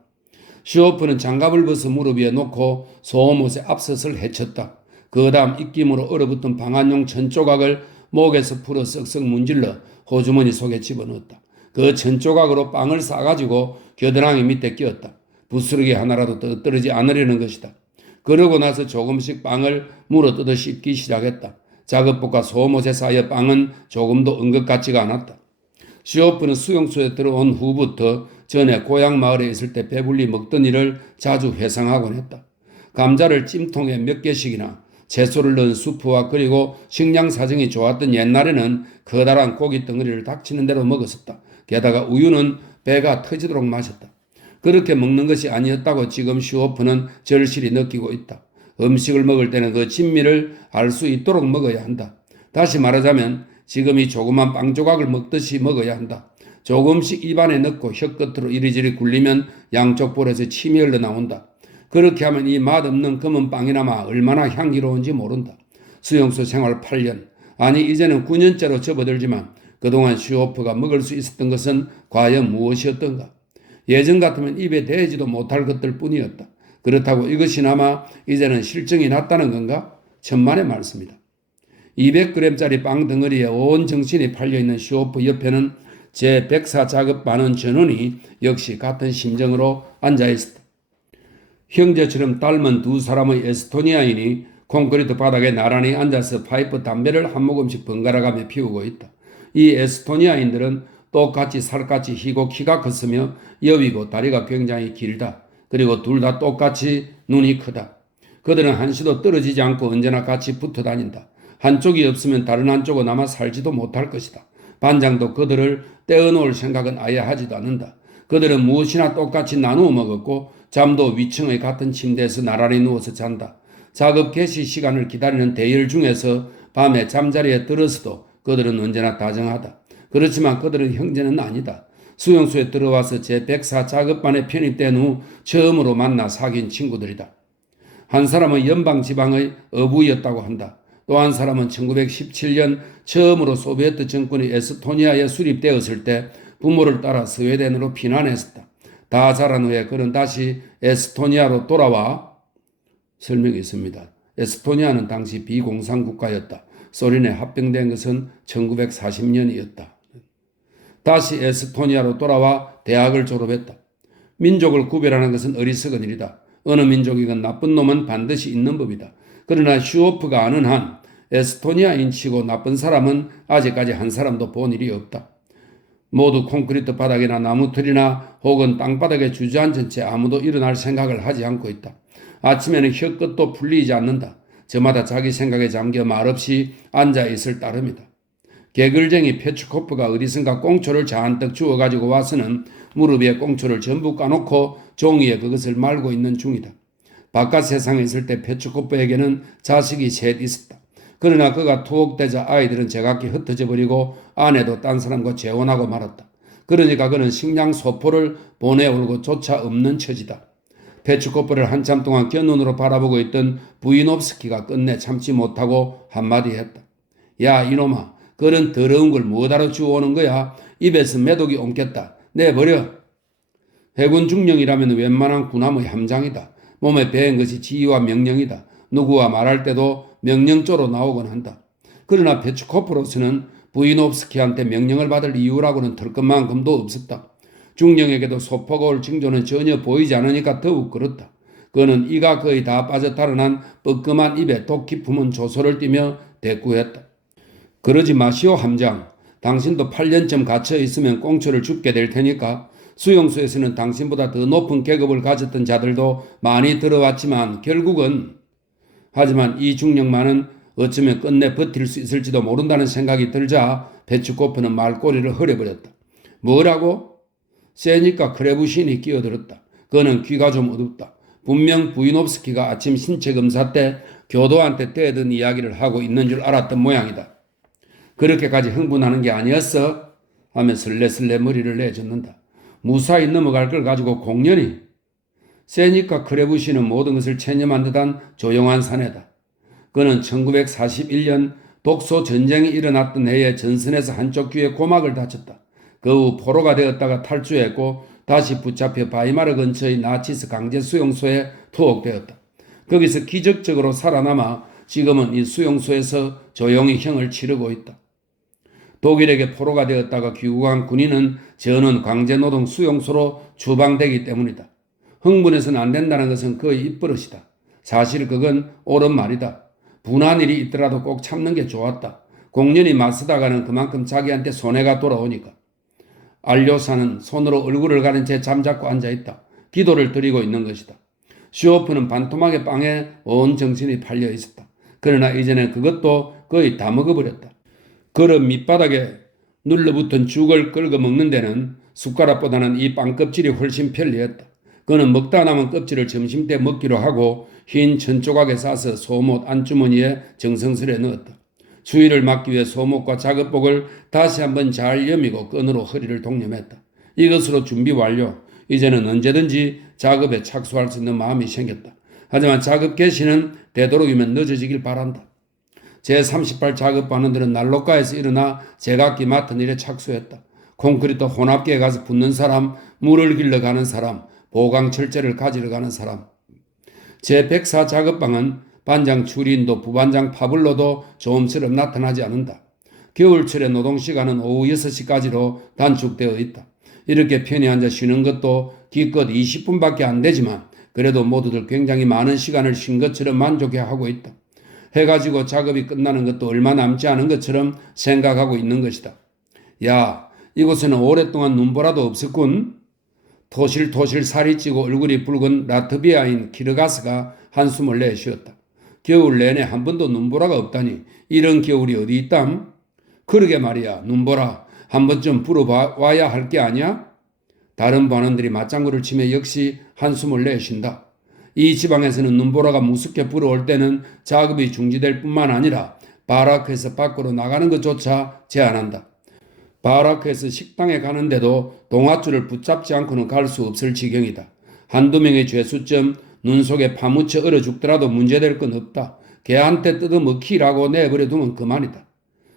슈오프는 장갑을 벗어 무릎 위에 놓고 소음옷에 앞서을 헤쳤다. 그 다음 입김으로 얼어붙은 방한용 천조각을 목에서 풀어 쓱쓱 문질러 호주머니 속에 집어넣었다. 그 천조각으로 빵을 싸가지고 겨드랑이 밑에 끼웠다. 부스러기 하나라도 떨어지지 않으려는 것이다. 그러고 나서 조금씩 빵을 물어뜯어 씹기 시작했다. 작업복과 소옷에 쌓여 빵은 조금도 은것 같지가 않았다. 슈오프는 수용소에 들어온 후부터 전에 고향 마을에 있을 때 배불리 먹던 일을 자주 회상하곤 했다. 감자를 찜통에 몇 개씩이나 채소를 넣은 수프와 그리고 식량 사정이 좋았던 옛날에는 커다란 고기 덩어리를 닥치는 대로 먹었었다. 게다가 우유는 배가 터지도록 마셨다. 그렇게 먹는 것이 아니었다고 지금 슈오프는 절실히 느끼고 있다. 음식을 먹을 때는 그 진미를 알 수 있도록 먹어야 한다. 다시 말하자면 지금 이 조그만 빵 조각을 먹듯이 먹어야 한다. 조금씩 입안에 넣고 혀끝으로 이리저리 굴리면 양쪽 볼에서 침이 흘러나온다. 그렇게 하면 이 맛없는 검은 빵이나마 얼마나 향기로운지 모른다. 수용소 생활 8년, 아니 이제는 9년째로 접어들지만 그동안 슈오프가 먹을 수 있었던 것은 과연 무엇이었던가? 예전 같으면 입에 대지도 못할 것들 뿐이었다. 그렇다고 이것이나마 이제는 실증이 났다는 건가? 천만의 말씀이다. 200g짜리 빵 덩어리에 온 정신이 팔려있는 슈오프 옆에는 제 백사 작업반원 전원이 역시 같은 심정으로 앉아있었다. 형제처럼 닮은 두 사람의 에스토니아인이 콘크리트 바닥에 나란히 앉아서 파이프 담배를 한 모금씩 번갈아가며 피우고 있다. 이 에스토니아인들은 똑같이 살갗이 희고 키가 컸으며 여위고 다리가 굉장히 길다. 그리고 둘 다 똑같이 눈이 크다. 그들은 한시도 떨어지지 않고 언제나 같이 붙어 다닌다. 한쪽이 없으면 다른 한쪽은 아마 살지도 못할 것이다. 반장도 그들을 떼어놓을 생각은 아예 하지도 않는다. 그들은 무엇이나 똑같이 나누어 먹었고 잠도 위층의 같은 침대에서 나란히 누워서 잔다. 작업 개시 시간을 기다리는 대열 중에서 밤에 잠자리에 들어서도 그들은 언제나 다정하다. 그렇지만 그들은 형제는 아니다. 수용소에 들어와서 제104 작업반에 편입된 후 처음으로 만나 사귄 친구들이다. 한 사람은 연방지방의 어부였다고 한다. 또 한 사람은 1917년 처음으로 소비에트 정권이 에스토니아에 수립되었을 때 부모를 따라 스웨덴으로 피난했었다. 다 자란 후에 그는 다시 에스토니아로 돌아와 설명이 있습니다. 에스토니아는 당시 비공산국가였다. 소련에 합병된 것은 1940년이었다. 다시 에스토니아로 돌아와 대학을 졸업했다. 민족을 구별하는 것은 어리석은 일이다. 어느 민족이건 나쁜 놈은 반드시 있는 법이다. 그러나 슈오프가 아는 한 에스토니아인 치고 나쁜 사람은 아직까지 한 사람도 본 일이 없다. 모두 콘크리트 바닥이나 나무틀이나 혹은 땅바닥에 주저앉은 채 아무도 일어날 생각을 하지 않고 있다. 아침에는 혀끝도 풀리지 않는다. 저마다 자기 생각에 잠겨 말없이 앉아있을 따름이다. 개글쟁이 페츠코프가 어디선가 꽁초를 잔뜩 주워가지고 와서는 무릎 위에 꽁초를 전부 까놓고 종이에 그것을 말고 있는 중이다. 바깥 세상에 있을 때 페츠코프에게는 자식이 셋 있었다. 그러나 그가 투옥되자 아이들은 제각기 흩어져 버리고 아내도 딴 사람과 재혼하고 말았다. 그러니까 그는 식량 소포를 보내올 것조차 없는 처지다. 페츠코프를 한참 동안 곁눈으로 바라보고 있던 부이노프스키가 끝내 참지 못하고 한마디 했다. 야 이놈아, 그런 더러운 걸 뭐하러 주워오는 거야? 입에서 매독이 옮겠다. 내버려. 해군 중령이라면 웬만한 군함의 함장이다. 몸에 배인 것이 지휘와 명령이다. 누구와 말할 때도 명령조로 나오곤 한다. 그러나 페츠코프로서는 부이노프스키한테 명령을 받을 이유라고는 들 것만큼도 없었다. 중령에게도 소포가 올 징조는 전혀 보이지 않으니까 더욱 그렇다. 그는 이가 거의 다 빠져달아난 뻐끔한 입에 독기 품은 조소를 띠며 대꾸했다. 그러지 마시오 함장. 당신도 8년쯤 갇혀있으면 꽁초를 줍게 될 테니까 수용소에서는 당신보다 더 높은 계급을 가졌던 자들도 많이 들어왔지만 결국은 하지만 이 중령만은 어쩌면 끝내 버틸 수 있을지도 모른다는 생각이 들자 페츠코프는 말꼬리를 흐려버렸다. 뭐라고? 세니까 크레부신이 끼어들었다. 그는 귀가 좀 어둡다. 분명 부이노프스키가 아침 신체 검사 때 교도한테 떼던 이야기를 하고 있는 줄 알았던 모양이다. 그렇게까지 흥분하는 게 아니었어? 하며 슬레슬레 머리를 내젓는다. 무사히 넘어갈 걸 가지고 공연히. 세니까 크레부시는 모든 것을 체념한 듯한 조용한 사내다. 그는 1941년 독소 전쟁이 일어났던 해에 전선에서 한쪽 귀에 고막을 다쳤다. 그 후 포로가 되었다가 탈주했고 다시 붙잡혀 바이마르 근처의 나치스 강제 수용소에 투옥되었다. 거기서 기적적으로 살아남아 지금은 이 수용소에서 조용히 형을 치르고 있다. 독일에게 포로가 되었다가 귀국한 군인은 전원 강제노동 수용소로 추방되기 때문이다. 흥분해서는 안 된다는 것은 거의 입버릇이다. 사실 그건 옳은 말이다. 분한 일이 있더라도 꼭 참는 게 좋았다. 공연히 맞서다가는 그만큼 자기한테 손해가 돌아오니까. 알료사는 손으로 얼굴을 가린 채 잠자코 앉아있다. 기도를 드리고 있는 것이다. 슈오프는 반토막의 빵에 온 정신이 팔려 있었다. 그러나 이제는 그것도 거의 다 먹어버렸다. 그릇 밑바닥에 눌러붙은 죽을 끓여 먹는 데는 숟가락보다는 이 빵 껍질이 훨씬 편리했다. 그는 먹다 남은 껍질을 점심때 먹기로 하고 흰 천조각에 싸서 소못 안주머니에 정성스레 넣었다. 추위를 막기 위해 소목과 작업복을 다시 한번 잘 여미고 끈으로 허리를 동념했다. 이것으로 준비 완료. 이제는 언제든지 작업에 착수할 수 있는 마음이 생겼다. 하지만 작업 개시는 되도록이면 늦어지길 바란다. 제38 작업반원들은 난로가에서 일어나 제각기 맡은 일에 착수했다. 콘크리트 혼합기에 가서 붙는 사람, 물을 길러 가는 사람, 보강 철제를 가지러 가는 사람. 제104 작업방은 반장 추리인도 부반장 파블로도 좀처럼 나타나지 않는다. 겨울철의 노동시간은 오후 6시까지로 단축되어 있다. 이렇게 편히 앉아 쉬는 것도 기껏 20분밖에 안 되지만 그래도 모두들 굉장히 많은 시간을 쉰 것처럼 만족해하고 있다. 해가 지고 작업이 끝나는 것도 얼마 남지 않은 것처럼 생각하고 있는 것이다. 야, 이곳에는 오랫동안 눈보라도 없었군. 토실토실 살이 찌고 얼굴이 붉은 라트비아인 키르가스가 한숨을 내쉬었다. 겨울 내내 한 번도 눈보라가 없다니 이런 겨울이 어디 있담? 그러게 말이야, 눈보라 한 번쯤 불어와야 할 게 아니야? 다른 반원들이 맞장구를 치며 역시 한숨을 내쉰다. 이 지방에서는 눈보라가 무섭게 불어올 때는 작업이 중지될 뿐만 아니라 바라크에서 밖으로 나가는 것조차 제한한다. 바라크에서 식당에 가는데도 동아줄을 붙잡지 않고는 갈 수 없을 지경이다. 한두 명의 죄수쯤 눈 속에 파묻혀 얼어 죽더라도 문제될 건 없다. 개한테 뜯어먹히라고 내버려두면 그만이다.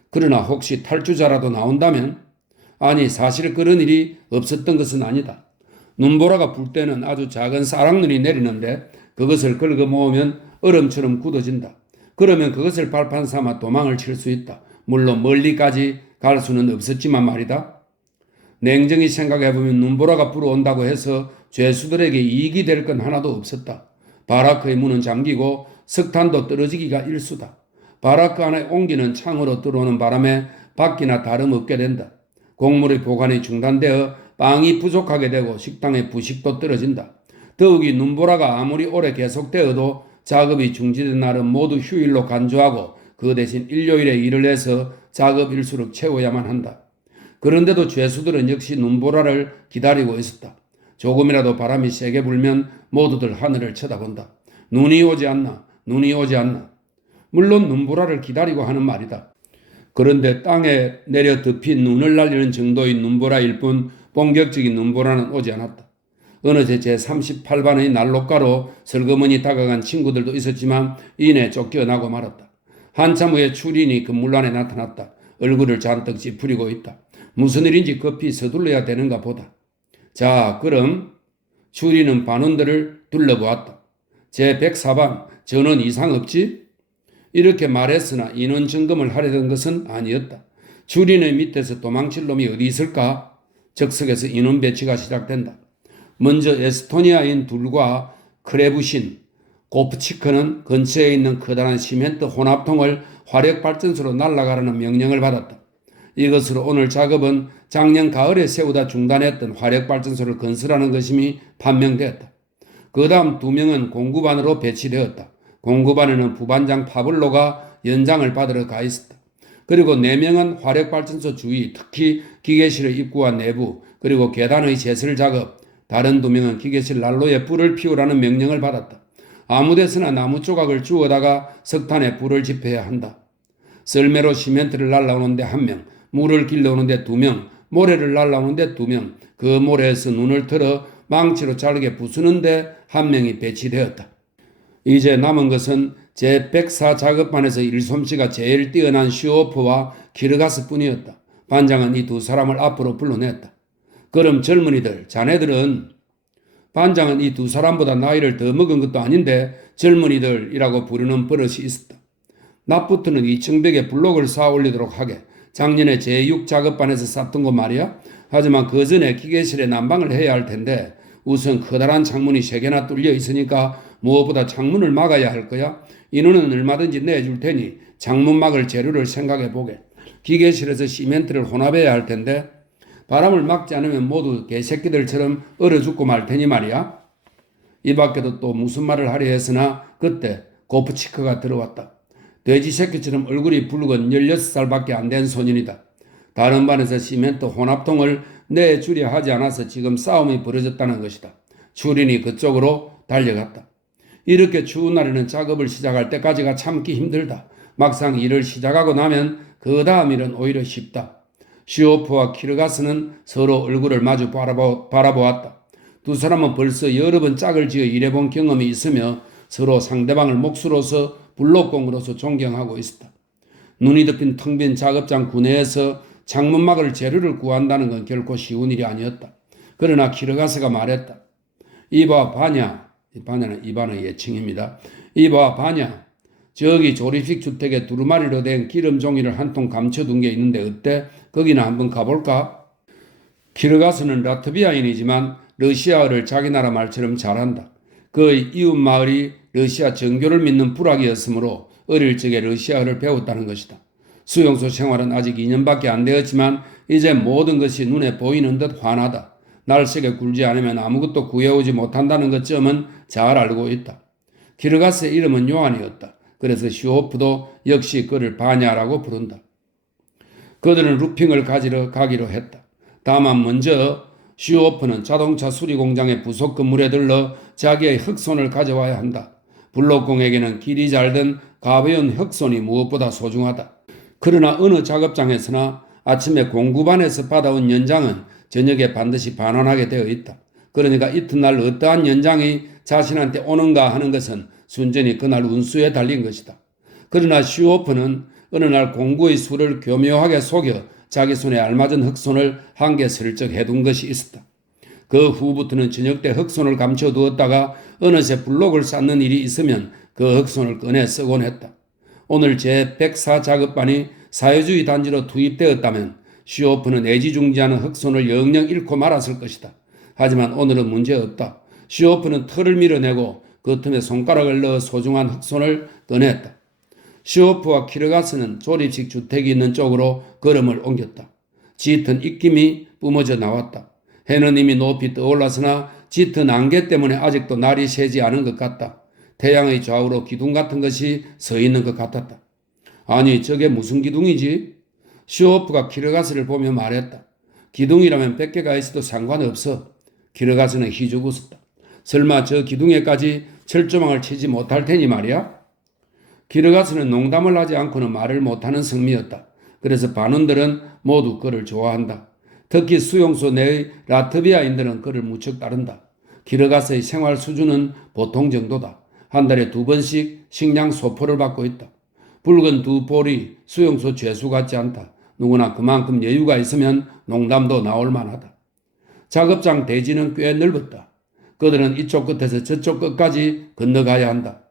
그러나 혹시 탈주자라도 나온다면? 아니, 사실 그런 일이 없었던 것은 아니다. 눈보라가 불 때는 아주 작은 쌀락눈이 내리는데 그것을 긁어 모으면 얼음처럼 굳어진다. 그러면 그것을 발판 삼아 도망을 칠 수 있다. 물론 멀리까지 갈 수는 없었지만 말이다. 냉정히 생각해보면 눈보라가 불어온다고 해서 죄수들에게 이익이 될 건 하나도 없었다. 바라크의 문은 잠기고 석탄도 떨어지기가 일수다. 바라크 안에 온기는 창으로 들어오는 바람에 밖이나 다름없게 된다. 곡물의 보관이 중단되어 빵이 부족하게 되고 식당의 부식도 떨어진다. 더욱이 눈보라가 아무리 오래 계속되어도 작업이 중지된 날은 모두 휴일로 간주하고 그 대신 일요일에 일을 해서 작업 일수를 채워야만 한다. 그런데도 죄수들은 역시 눈보라를 기다리고 있었다. 조금이라도 바람이 세게 불면 모두들 하늘을 쳐다본다. 눈이 오지 않나, 눈이 오지 않나. 물론 눈보라를 기다리고 하는 말이다. 그런데 땅에 내려 덮인 눈을 날리는 정도의 눈보라일 뿐 본격적인 눈보라는 오지 않았다. 어느새 제38반의 난로가로 설거머니 다가간 친구들도 있었지만 이내 쫓겨나고 말았다. 한참 후에 추리인이 건물 안에 나타났다. 얼굴을 잔뜩 찌푸리고 있다. 무슨 일인지 급히 서둘러야 되는가 보다. 자, 그럼 추리인은 반원들을 둘러보았다. 제104반, 전원 이상 없지? 이렇게 말했으나 인원 점검을 하려던 것은 아니었다. 추리인의 밑에서 도망칠 놈이 어디 있을까? 적석에서 인원 배치가 시작된다. 먼저 에스토니아인 둘과 크레부신, 고프치크는 근처에 있는 커다란 시멘트 혼합통을 화력발전소로 날아가라는 명령을 받았다. 이것으로 오늘 작업은 작년 가을에 세우다 중단했던 화력발전소를 건설하는 것임이 판명되었다. 그 다음 2명은 공구반으로 배치되었다. 공구반에는 부반장 파블로가 연장을 받으러 가 있었다. 그리고 4명은 화력발전소 주위, 특히 기계실의 입구와 내부, 그리고 계단의 제설 작업, 다른 2명은 기계실 난로에 불을 피우라는 명령을 받았다. 아무데서나 나무 조각을 주워다가 석탄에 불을 지펴야 한다. 썰매로 시멘트를 날라오는데 1명, 물을 길러오는데 2명, 모래를 날라오는데 2명, 그 모래에서 눈을 틀어 망치로 잘게 부수는데 1명이 배치되었다. 이제 남은 것은 제104 작업반에서 일솜씨가 제일 뛰어난 슈오프와 키르가스 뿐이었다. 반장은 이 2 사람을 앞으로 불러냈다. 그럼 젊은이들, 자네들은 반장은 이 2 사람보다 나이를 더 먹은 것도 아닌데 젊은이들이라고 부르는 버릇이 있었다. 낮부터는 2층 벽에 블록을 쌓아 올리도록 하게. 작년에 제6 작업반에서 쌓던 거 말이야. 하지만 그 전에 기계실에 난방을 해야 할 텐데 우선 커다란 창문이 3개나 뚫려 있으니까 무엇보다 창문을 막아야 할 거야. 인원은 얼마든지 내줄 테니 창문 막을 재료를 생각해 보게. 기계실에서 시멘트를 혼합해야 할 텐데 바람을 막지 않으면 모두 개새끼들처럼 얼어 죽고 말 테니 말이야. 이 밖에도 또 무슨 말을 하려 했으나 그때 고프치크가 들어왔다. 돼지 새끼처럼 얼굴이 붉은 16살밖에 안 된 소년이다. 다른 반에서 시멘트 혼합통을 내주려 하지 않아서 지금 싸움이 벌어졌다는 것이다. 추린이 그쪽으로 달려갔다. 이렇게 추운 날에는 작업을 시작할 때까지가 참기 힘들다. 막상 일을 시작하고 나면 그 다음 일은 오히려 쉽다. 슈오프와 키르가스는 서로 얼굴을 마주 바라보았다. 2 사람은 벌써 여러 번 짝을 지어 일해본 경험이 있으며 서로 상대방을 몫으로서 블록공으로서 존경하고 있었다. 눈이 덮인 텅 빈 작업장 구내에서 창문막을 재료를 구한다는 건 결코 쉬운 일이 아니었다. 그러나 키르가스가 말했다. 이봐 바냐, 바냐는 이반의 예칭입니다. 이봐 바냐, 저기 조립식 주택에 두루마리로 된 기름 종이를 한 통 감춰둔 게 있는데 어때? 거기나 한번 가볼까? 키르가스는 라트비아인이지만 러시아어를 자기 나라 말처럼 잘한다. 그의 이웃 마을이 러시아 정교를 믿는 부락이었으므로 어릴 적에 러시아어를 배웠다는 것이다. 수용소 생활은 아직 2년밖에 안 되었지만 이제 모든 것이 눈에 보이는 듯 환하다. 날색에 굴지 않으면 아무것도 구해오지 못한다는 것쯤은 잘 알고 있다. 키르가스의 이름은 요한이었다. 그래서 슈호프도 역시 그를 바냐라고 부른다. 그들은 루핑을 가지러 가기로 했다. 다만 먼저 슈호프는 자동차 수리공장의 부속 건물에 들러 자기의 흑손을 가져와야 한다. 블록공에게는 길이 잘든 가벼운 흑손이 무엇보다 소중하다. 그러나 어느 작업장에서나 아침에 공구반에서 받아온 연장은 저녁에 반드시 반환하게 되어 있다. 그러니까 이튿날 어떠한 연장이 자신한테 오는가 하는 것은 순전히 그날 운수에 달린 것이다. 그러나 슈호프는 어느 날 공구의 수를 교묘하게 속여 자기 손에 알맞은 흑손을 한 개 슬쩍 해둔 것이 있었다. 그 후부터는 저녁 때 흑손을 감춰두었다가 어느새 블록을 쌓는 일이 있으면 그 흑손을 꺼내 쓰곤 했다. 오늘 제104 작업반이 사회주의 단지로 투입되었다면 슈호프는 애지중지하는 흑손을 영영 잃고 말았을 것이다. 하지만 오늘은 문제없다. 슈호프는 털을 밀어내고 그 틈에 손가락을 넣어 소중한 흑손을 꺼냈다. 슈호프와 키르가스는 조립식 주택이 있는 쪽으로 걸음을 옮겼다. 짙은 입김이 뿜어져 나왔다. 해는 이미 높이 떠올랐으나 짙은 안개 때문에 아직도 날이 새지 않은 것 같다. 태양의 좌우로 기둥 같은 것이 서 있는 것 같았다. 아니 저게 무슨 기둥이지? 슈호프가 키르가스를 보며 말했다. 기둥이라면 100개가 있어도 상관없어. 키르가스는 희죽 웃었다. 설마 저 기둥에까지 철조망을 치지 못할 테니 말이야? 키르가스는 농담을 하지 않고는 말을 못하는 성미였다. 그래서 반원들은 모두 그를 좋아한다. 특히 수용소 내의 라트비아인들은 그를 무척 따른다. 키르가스의 생활 수준은 보통 정도다. 한 달에 2번씩 식량 소포를 받고 있다. 붉은 두 볼이 수용소 죄수 같지 않다. 누구나 그만큼 여유가 있으면 농담도 나올 만하다. 작업장 대지는 꽤 넓었다. 그들은 이쪽 끝에서 저쪽 끝까지 건너가야 한다.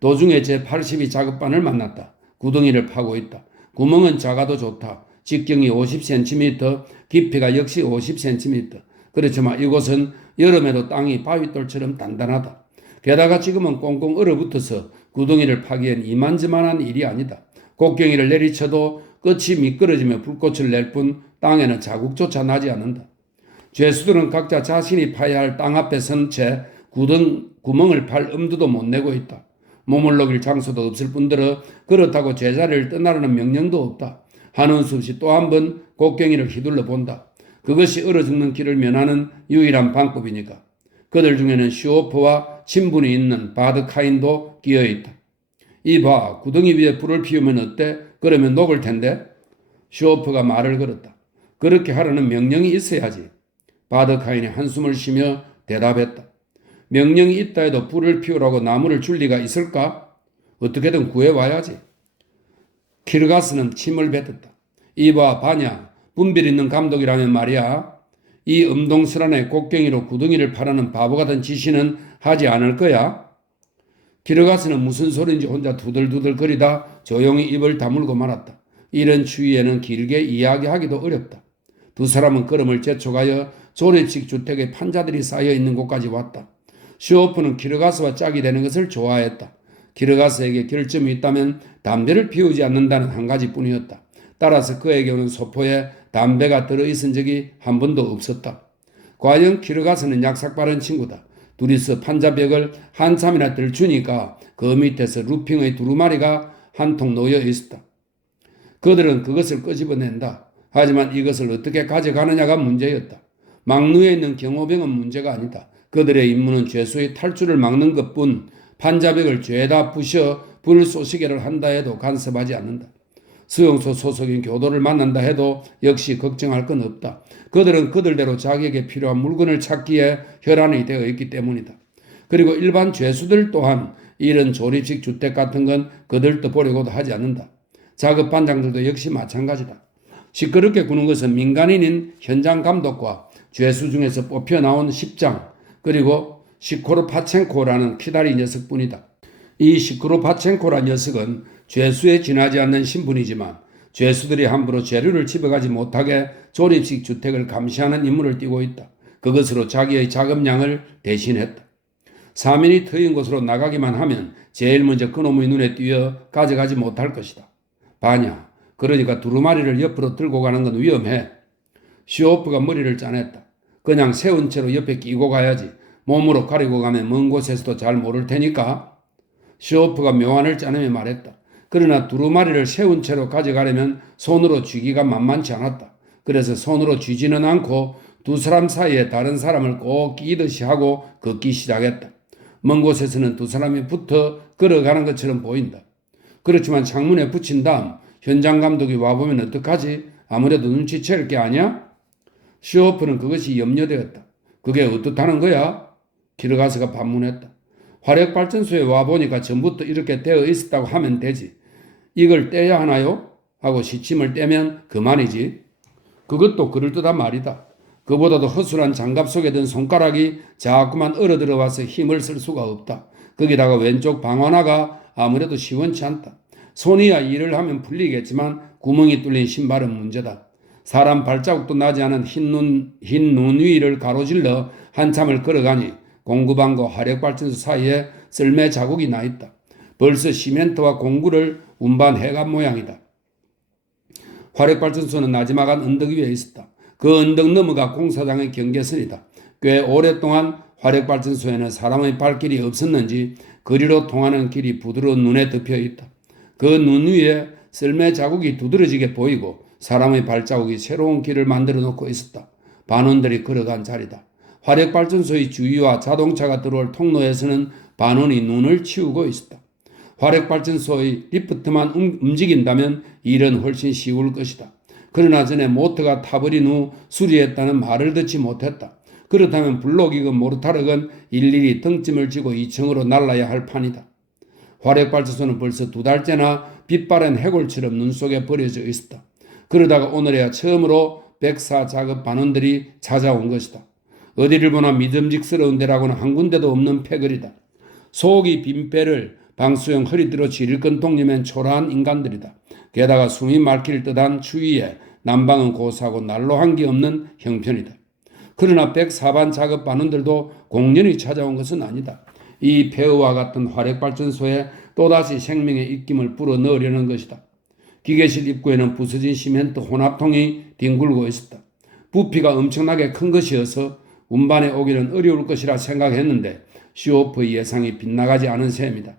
도중에 제82 작업반을 만났다. 구덩이를 파고 있다. 구멍은 작아도 좋다. 직경이 50cm, 깊이가 역시 50cm. 그렇지만 이곳은 여름에도 땅이 바위돌처럼 단단하다. 게다가 지금은 꽁꽁 얼어붙어서 구덩이를 파기엔 이만저만한 일이 아니다. 곡괭이를 내리쳐도 끝이 미끄러지며 불꽃을 낼 뿐 땅에는 자국조차 나지 않는다. 죄수들은 각자 자신이 파야 할 땅 앞에 선 채 구멍을 팔 엄두도 못 내고 있다. 몸을 녹일 장소도 없을 뿐더러 그렇다고 제자리를 떠나라는 명령도 없다. 하는 수 없이 또 한 번 곡괭이를 휘둘러 본다. 그것이 얼어 죽는 길을 면하는 유일한 방법이니까. 그들 중에는 슈호프와 친분이 있는 바드카인도 끼어있다. 이봐, 구덩이 위에 불을 피우면 어때? 그러면 녹을 텐데? 슈호프가 말을 걸었다. 그렇게 하라는 명령이 있어야지. 바드카인이 한숨을 쉬며 대답했다. 명령이 있다 해도 불을 피우라고 나무를 줄 리가 있을까? 어떻게든 구해와야지. 키르가스는 침을 뱉었다. 이봐 바냐, 분별 있는 감독이라면 말이야. 이 음동설안에 곡괭이로 구덩이를 파라는 바보 같은 지시는 하지 않을 거야. 키르가스는 무슨 소리인지 혼자 두들두들 거리다 조용히 입을 다물고 말았다. 이런 추위에는 길게 이야기하기도 어렵다. 두 사람은 걸음을 재촉하여 조립식 주택의 판자들이 쌓여있는 곳까지 왔다. 슈호프는 키르가스와 짝이 되는 것을 좋아했다. 키르가스에게 결점이 있다면 담배를 피우지 않는다는 한 가지뿐이었다. 따라서 그에게 오는 소포에 담배가 들어있은 적이 한 번도 없었다. 과연 키르가스는 약삭빠른 친구다. 둘이서 판자벽을 한참이나 들추니까 그 밑에서 루핑의 두루마리가 한 통 놓여 있었다. 그들은 그것을 끄집어낸다. 하지만 이것을 어떻게 가져가느냐가 문제였다. 막루에 있는 경호병은 문제가 아니다. 그들의 임무는 죄수의 탈출을 막는 것뿐 판자벽을 죄다 부셔 불쏘시개를 한다 해도 간섭하지 않는다. 수용소 소속인 교도를 만난다 해도 역시 걱정할 건 없다. 그들은 그들대로 자기에게 필요한 물건을 찾기에 혈안이 되어 있기 때문이다. 그리고 일반 죄수들 또한 이런 조립식 주택 같은 건 그들도 보려고도 하지 않는다. 작업 반장들도 역시 마찬가지다. 시끄럽게 구는 것은 민간인인 현장 감독과 죄수 중에서 뽑혀 나온 십장 그리고 시코르파첸코라는 키다리 녀석뿐이다. 이 시코르파첸코란 녀석은 죄수에 지나지 않는 신분이지만 죄수들이 함부로 재료를 집어가지 못하게 조립식 주택을 감시하는 임무를 띠고 있다. 그것으로 자기의 자금량을 대신했다. 사민이 트인 곳으로 나가기만 하면 제일 먼저 그놈의 눈에 띄어 가져가지 못할 것이다. 바냐, 그러니까 두루마리를 옆으로 들고 가는 건 위험해. 시오프가 머리를 짜냈다. 그냥 세운 채로 옆에 끼고 가야지. 몸으로 가리고 가면 먼 곳에서도 잘 모를 테니까. 시오프가 묘안을 짜내며 말했다. 그러나 두루마리를 세운 채로 가져가려면 손으로 쥐기가 만만치 않았다. 그래서 손으로 쥐지는 않고 두 사람 사이에 다른 사람을 꼭 끼듯이 하고 걷기 시작했다. 먼 곳에서는 두 사람이 붙어 걸어가는 것처럼 보인다. 그렇지만 창문에 붙인 다음 현장 감독이 와보면 어떡하지? 아무래도 눈치챌 게 아니야? 시오프는 그것이 염려되었다. 그게 어떻다는 거야? 키르가스가 반문했다. 화력발전소에 와보니까 전부터 이렇게 되어 있었다고 하면 되지. 이걸 떼야 하나요? 하고 시침을 떼면 그만이지. 그것도 그럴듯한 말이다. 그보다도 허술한 장갑 속에 든 손가락이 자꾸만 얼어들어와서 힘을 쓸 수가 없다. 거기다가 왼쪽 방어나가 아무래도 시원치 않다. 손이야 일을 하면 풀리겠지만 구멍이 뚫린 신발은 문제다. 사람 발자국도 나지 않은 흰 눈 위를 가로질러 한참을 걸어가니 공구방과 화력발전소 사이에 썰매 자국이 나 있다. 벌써 시멘트와 공구를 운반해간 모양이다. 화력발전소는 나지막한 언덕 위에 있었다. 그 언덕 너머가 공사장의 경계선이다. 꽤 오랫동안 화력발전소에는 사람의 발길이 없었는지 거리로 통하는 길이 부드러운 눈에 덮여 있다. 그 눈 위에 썰매 자국이 두드러지게 보이고 사람의 발자국이 새로운 길을 만들어 놓고 있었다. 반원들이 걸어간 자리다. 화력발전소의 주위와 자동차가 들어올 통로에서는 반원이 눈을 치우고 있었다. 화력발전소의 리프트만 움직인다면 일은 훨씬 쉬울 것이다. 그러나 전에 모터가 타버린 후 수리했다는 말을 듣지 못했다. 그렇다면 블록이건 모르타르건 일일이 등짐을 지고 2층으로 날라야 할 판이다. 화력발전소는 벌써 2달째나 빛바랜 해골처럼 눈 속에 버려져 있었다. 그러다가 오늘에야 처음으로 백사 작업 반원들이 찾아온 것이다. 어디를 보나 믿음직스러운 데라고는 한 군데도 없는 패거리다. 속이 빈 배를 방수형 허리띠로 지릴건 독려맨 초라한 인간들이다. 게다가 숨이 막힐 듯한 추위에 난방은 고사하고 난로 한 개 없는 형편이다. 그러나 104반 작업 반원들도 공연히 찾아온 것은 아니다. 이 폐허와 같은 화력발전소에 또다시 생명의 입김을 불어넣으려는 것이다. 기계실 입구에는 부서진 시멘트 혼합통이 뒹굴고 있었다. 부피가 엄청나게 큰 것이어서 운반에 오기는 어려울 것이라 생각했는데 시오프의 예상이 빗나가지 않은 셈이다.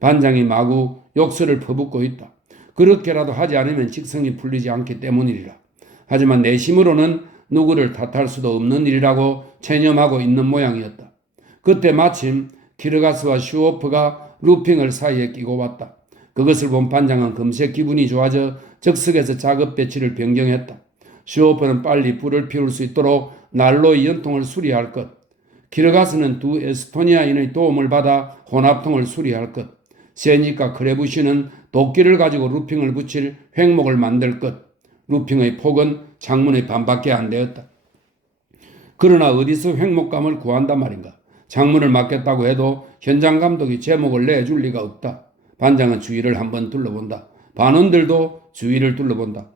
반장이 마구 욕설을 퍼붓고 있다. 그렇게라도 하지 않으면 직성이 풀리지 않기 때문이리라. 하지만 내심으로는 누구를 탓할 수도 없는 일이라고 체념하고 있는 모양이었다. 그때 마침 키르가스와 시오프가 루핑을 사이에 끼고 왔다. 그것을 본 반장은 금세 기분이 좋아져 적석에서 작업 배치를 변경했다. 시오프는 빨리 불을 피울 수 있도록 난로의 연통을 수리할 것. 키르가스는 두 에스토니아인의 도움을 받아 혼합통을 수리할 것. 세니까 크레부시는 도끼를 가지고 루핑을 붙일 횡목을 만들 것. 루핑의 폭은 창문의 반밖에 안 되었다. 그러나 어디서 횡목감을 구한단 말인가. 창문을 막겠다고 해도 현장 감독이 제목을 내줄 리가 없다. 반장은 주위를 한번 둘러본다. 반원들도 주위를 둘러본다.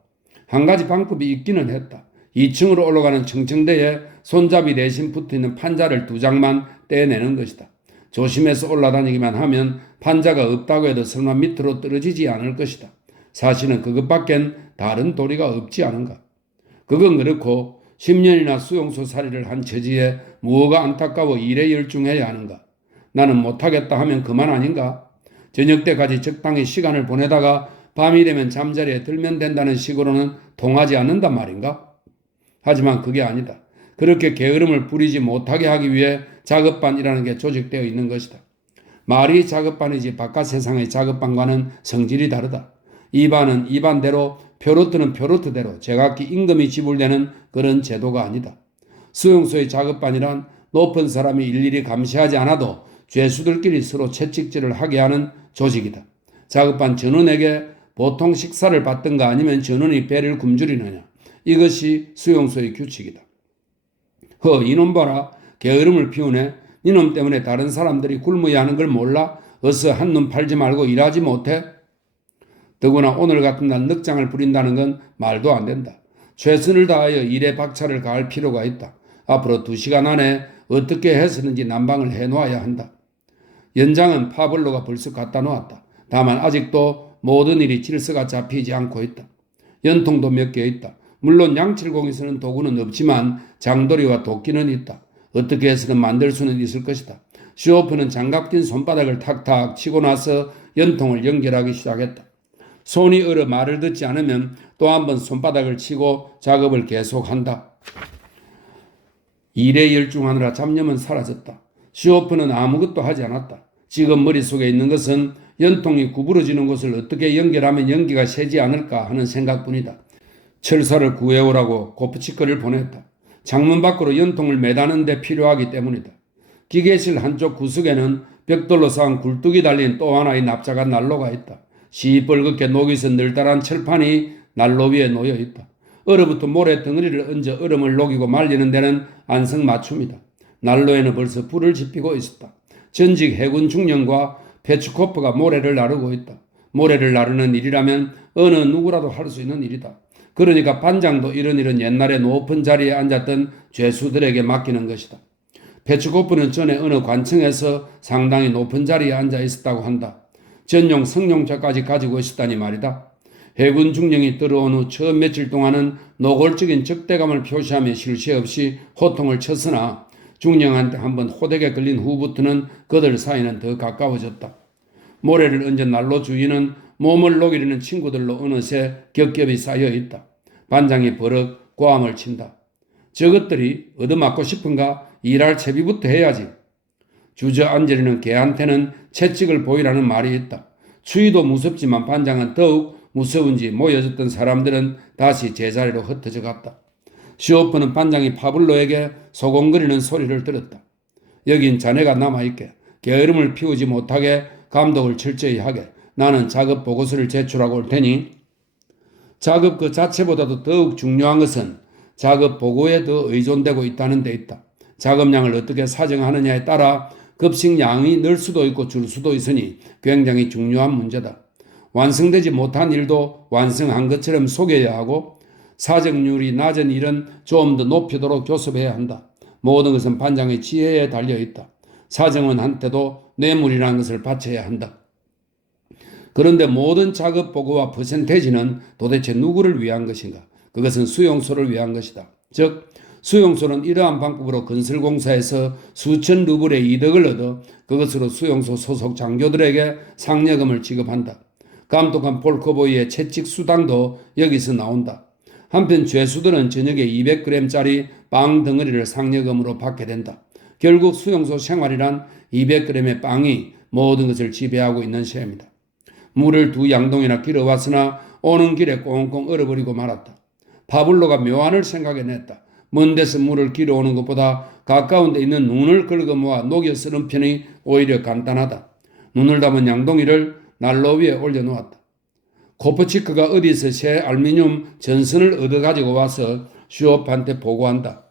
한 가지 방법이 있기는 했다. 2층으로 올라가는 청청대에 손잡이 대신 붙어있는 판자를 2장만 떼내는 것이다. 조심해서 올라다니기만 하면 판자가 없다고 해도 설마 밑으로 떨어지지 않을 것이다. 사실은 그것밖엔 다른 도리가 없지 않은가. 그건 그렇고 10년이나 수용소 살이를 한 처지에 무엇가 안타까워 일에 열중해야 하는가. 나는 못하겠다 하면 그만 아닌가. 저녁 때까지 적당히 시간을 보내다가 밤이 되면 잠자리에 들면 된다는 식으로는 통하지 않는단 말인가? 하지만 그게 아니다. 그렇게 게으름을 부리지 못하게 하기 위해 작업반이라는 게 조직되어 있는 것이다. 말이 작업반이지 바깥 세상의 작업반과는 성질이 다르다. 이 반은 이 반대로, 표로트는 표로트대로 제각기 임금이 지불되는 그런 제도가 아니다. 수용소의 작업반이란 높은 사람이 일일이 감시하지 않아도 죄수들끼리 서로 채찍질을 하게 하는 조직이다. 작업반 전원에게 보통 식사를 받든가 아니면 전원이 배를 굶주리느냐. 이것이 수용소의 규칙이다. 이놈 봐라. 게으름을 피우네. 이놈 때문에 다른 사람들이 굶어야 하는 걸 몰라? 어서 한눈 팔지 말고 일하지 못해? 더구나 오늘 같은 날 늑장을 부린다는 건 말도 안 된다. 최선을 다하여 일에 박차를 가할 필요가 있다. 앞으로 2시간 안에 어떻게 해서든지 난방을 해놓아야 한다. 연장은 파블로가 벌써 갖다 놓았다. 다만 아직도 모든 일이 질서가 잡히지 않고 있다. 연통도 몇 개 있다. 물론 양칠공이 쓰는 도구는 없지만 장도리와 도끼는 있다. 어떻게 해서든 만들 수는 있을 것이다. 슈오프는 장갑 낀 손바닥을 탁탁 치고 나서 연통을 연결하기 시작했다. 손이 얼어 말을 듣지 않으면 또 한 번 손바닥을 치고 작업을 계속한다. 일에 열중하느라 잡념은 사라졌다. 슈오프는 아무것도 하지 않았다. 지금 머릿속에 있는 것은 연통이 구부러지는 곳을 어떻게 연결하면 연기가 새지 않을까 하는 생각뿐이다. 철사를 구해오라고 고프치크를 보냈다. 창문 밖으로 연통을 매다는 데 필요하기 때문이다. 기계실 한쪽 구석에는 벽돌로 쌓은 굴뚝이 달린 또 하나의 납작한 난로가 있다. 시뻘겋게 녹이서 늘달한 철판이 난로 위에 놓여 있다. 얼어붙어 모래 덩어리를 얹어 얼음을 녹이고 말리는 데는 안성맞춤이다. 난로에는 벌써 불을 지피고 있었다. 전직 해군 중령과 페츠코프가 모래를 나르고 있다. 모래를 나르는 일이라면 어느 누구라도 할 수 있는 일이다. 그러니까 반장도 이런 일은 옛날에 높은 자리에 앉았던 죄수들에게 맡기는 것이다. 페츠코프는 전에 어느 관청에서 상당히 높은 자리에 앉아 있었다고 한다. 전용 성룡차까지 가지고 있었다니 말이다. 해군 중령이 들어온 후 처음 며칠 동안은 노골적인 적대감을 표시하며 쉴 새 없이 호통을 쳤으나 중령한테 한번 호되게 걸린 후부터는 그들 사이는 더 가까워졌다. 모래를 얹은 난로 주위는 몸을 녹이려는 친구들로 어느새 겹겹이 쌓여 있다. 반장이 버럭 고함을 친다. 저것들이 얻어맞고 싶은가? 일할 채비부터 해야지. 주저앉으려는 개한테는 채찍을 보이라는 말이 있다. 추위도 무섭지만 반장은 더욱 무서운지 모여졌던 사람들은 다시 제자리로 흩어져 갔다. 슈오프는 반장이 파블로에게 소곤거리는 소리를 들었다. 여긴 자네가 남아있게 게으름을 피우지 못하게 감독을 철저히 하게 나는 작업 보고서를 제출하고 올 테니 작업 그 자체보다도 더욱 중요한 것은 작업 보고에 더 의존되고 있다는 데 있다. 작업량을 어떻게 사정하느냐에 따라 급식량이 늘 수도 있고 줄 수도 있으니 굉장히 중요한 문제다. 완성되지 못한 일도 완성한 것처럼 속여야 하고 사정률이 낮은 일은 좀 더 높이도록 교섭해야 한다. 모든 것은 반장의 지혜에 달려있다. 사정원한테도 뇌물이라는 것을 바쳐야 한다. 그런데 모든 작업 보고와 퍼센테이지는 도대체 누구를 위한 것인가? 그것은 수용소를 위한 것이다. 즉 수용소는 이러한 방법으로 건설공사에서 수천 루블의 이득을 얻어 그것으로 수용소 소속 장교들에게 상여금을 지급한다. 감독한 폴커보이의 채찍 수당도 여기서 나온다. 한편 죄수들은 저녁에 200g짜리 빵 덩어리를 상여금으로 받게 된다. 결국 수용소 생활이란 200g의 빵이 모든 것을 지배하고 있는 셈이다. 물을 2양동이나 길어왔으나 오는 길에 꽁꽁 얼어버리고 말았다. 파블로가 묘안을 생각해냈다. 먼 데서 물을 길어오는 것보다 가까운 데 있는 눈을 긁어 모아 녹여 쓰는 편이 오히려 간단하다. 눈을 담은 양동이를 난로 위에 올려놓았다. 코프치크가 어디서 새 알루미늄 전선을 얻어가지고 와서 슈오프한테 보고한다.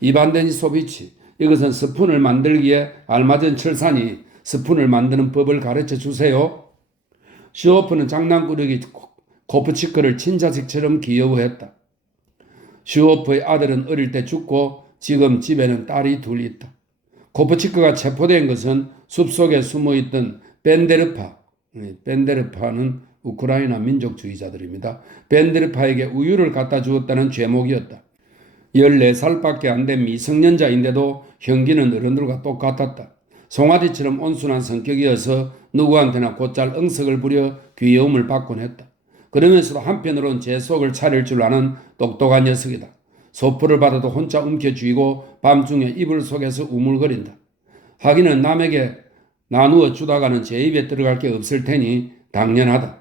이반데니 소비치, 이것은 스푼을 만들기에 알맞은 철사니 스푼을 만드는 법을 가르쳐 주세요. 슈오프는 장난꾸러기 코프치크를 친자식처럼 귀여워했다. 슈오프의 아들은 어릴 때 죽고 지금 집에는 딸이 둘 있다. 코프치크가 체포된 것은 숲속에 숨어있던 벤데르파는 우크라이나 민족주의자들입니다. 벤데르파에게 우유를 갖다 주었다는 죄목이었다. 14살밖에 안 된 미성년자인데도 형기는 어른들과 똑같았다. 송아지처럼 온순한 성격이어서 누구한테나 곧잘 응석을 부려 귀여움을 받곤 했다. 그러면서도 한편으론 제 속을 차릴 줄 아는 똑똑한 녀석이다. 소포를 받아도 혼자 움켜쥐고 밤중에 이불 속에서 우물거린다. 하기는 남에게 나누어 주다가는 제 입에 들어갈 게 없을 테니 당연하다.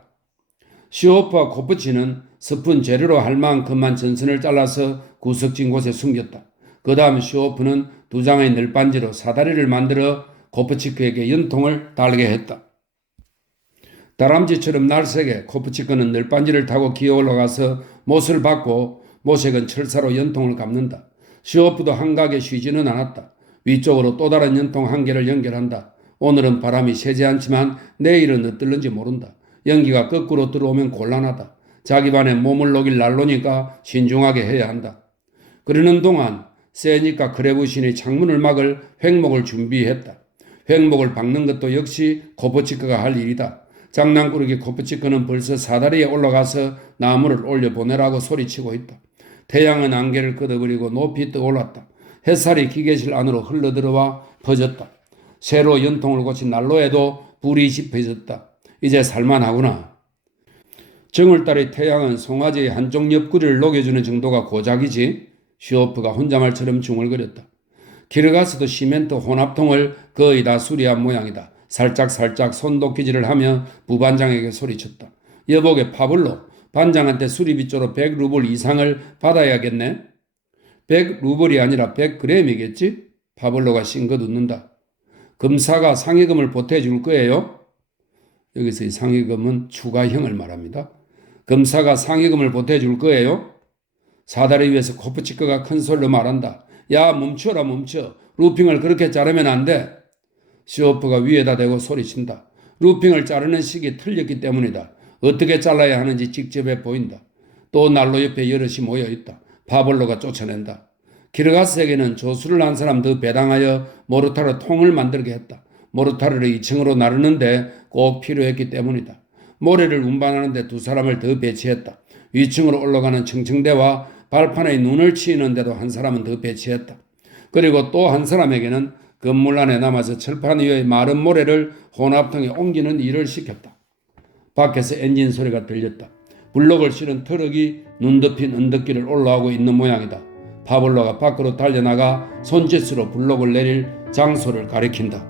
슈오프와 코프치는 스푼 재료로 할 만큼만 전선을 잘라서 구석진 곳에 숨겼다. 그 다음 슈오프는 2장의 늘반지로 사다리를 만들어 코프치크에게 연통을 달게 했다. 다람쥐처럼 날쌔게 코프치크는 늘반지를 타고 기어 올라가서 못을 받고 모색은 철사로 연통을 감는다. 시오프도 한가하게 쉬지는 않았다. 위쪽으로 또 다른 연통 한 개를 연결한다. 오늘은 바람이 세지 않지만 내일은 어떨는지 모른다. 연기가 거꾸로 들어오면 곤란하다. 자기 반에 몸을 녹일 난로니까 신중하게 해야 한다. 그러는 동안 세니까 크레부신이 창문을 막을 횡목을 준비했다. 횡목을 박는 것도 역시 코프치크가 할 일이다. 장난꾸러기 코프치크는 벌써 사다리에 올라가서 나무를 올려보내라고 소리치고 있다. 태양은 안개를 걷어버리고 높이 떠올랐다. 햇살이 기계실 안으로 흘러들어와 퍼졌다. 새로 연통을 고친 난로에도 불이 지펴졌다. 이제 살만하구나. 정월달의 태양은 송아지의 한쪽 옆구리를 녹여주는 정도가 고작이지. 시오프가 혼잣말처럼 중얼거렸다. 키르가스도 시멘트 혼합통을 거의 다 수리한 모양이다. 살짝 손도끼질을 하며 부반장에게 소리쳤다. 여보게 파블로, 반장한테 수리비조로 100루블 이상을 받아야겠네. 100루블이 아니라 100g이겠지? 파블로가 싱긋 웃는다. 검사가 상해금을 보태줄 거예요? 여기서 이 상해금은 추가형을 말합니다. 검사가 상해금을 보태줄 거예요? 사다리 위에서 코프치크가 큰 소리로 말한다. 야, 멈춰라 멈춰. 루핑을 그렇게 자르면 안 돼. 시오프가 위에다 대고 소리친다. 루핑을 자르는 식이 틀렸기 때문이다. 어떻게 잘라야 하는지 직접해 보인다. 또 난로 옆에 여럿이 모여있다. 파블로가 쫓아낸다. 키르가스에게는 조수를 한 사람 더 배당하여 모르타르 통을 만들게 했다. 모르타르를 2층으로 나르는데 꼭 필요했기 때문이다. 모래를 운반하는데 2사람을 더 배치했다. 위층으로 올라가는 청청대와 발판에 눈을 치는데도 한 사람은 더 배치했다. 그리고 또 한 사람에게는 건물 안에 남아서 철판 위의 마른 모래를 혼합통에 옮기는 일을 시켰다. 밖에서 엔진 소리가 들렸다. 블록을 실은 트럭이 눈 덮인 언덕길을 올라오고 있는 모양이다. 파블로가 밖으로 달려나가 손짓으로 블록을 내릴 장소를 가리킨다.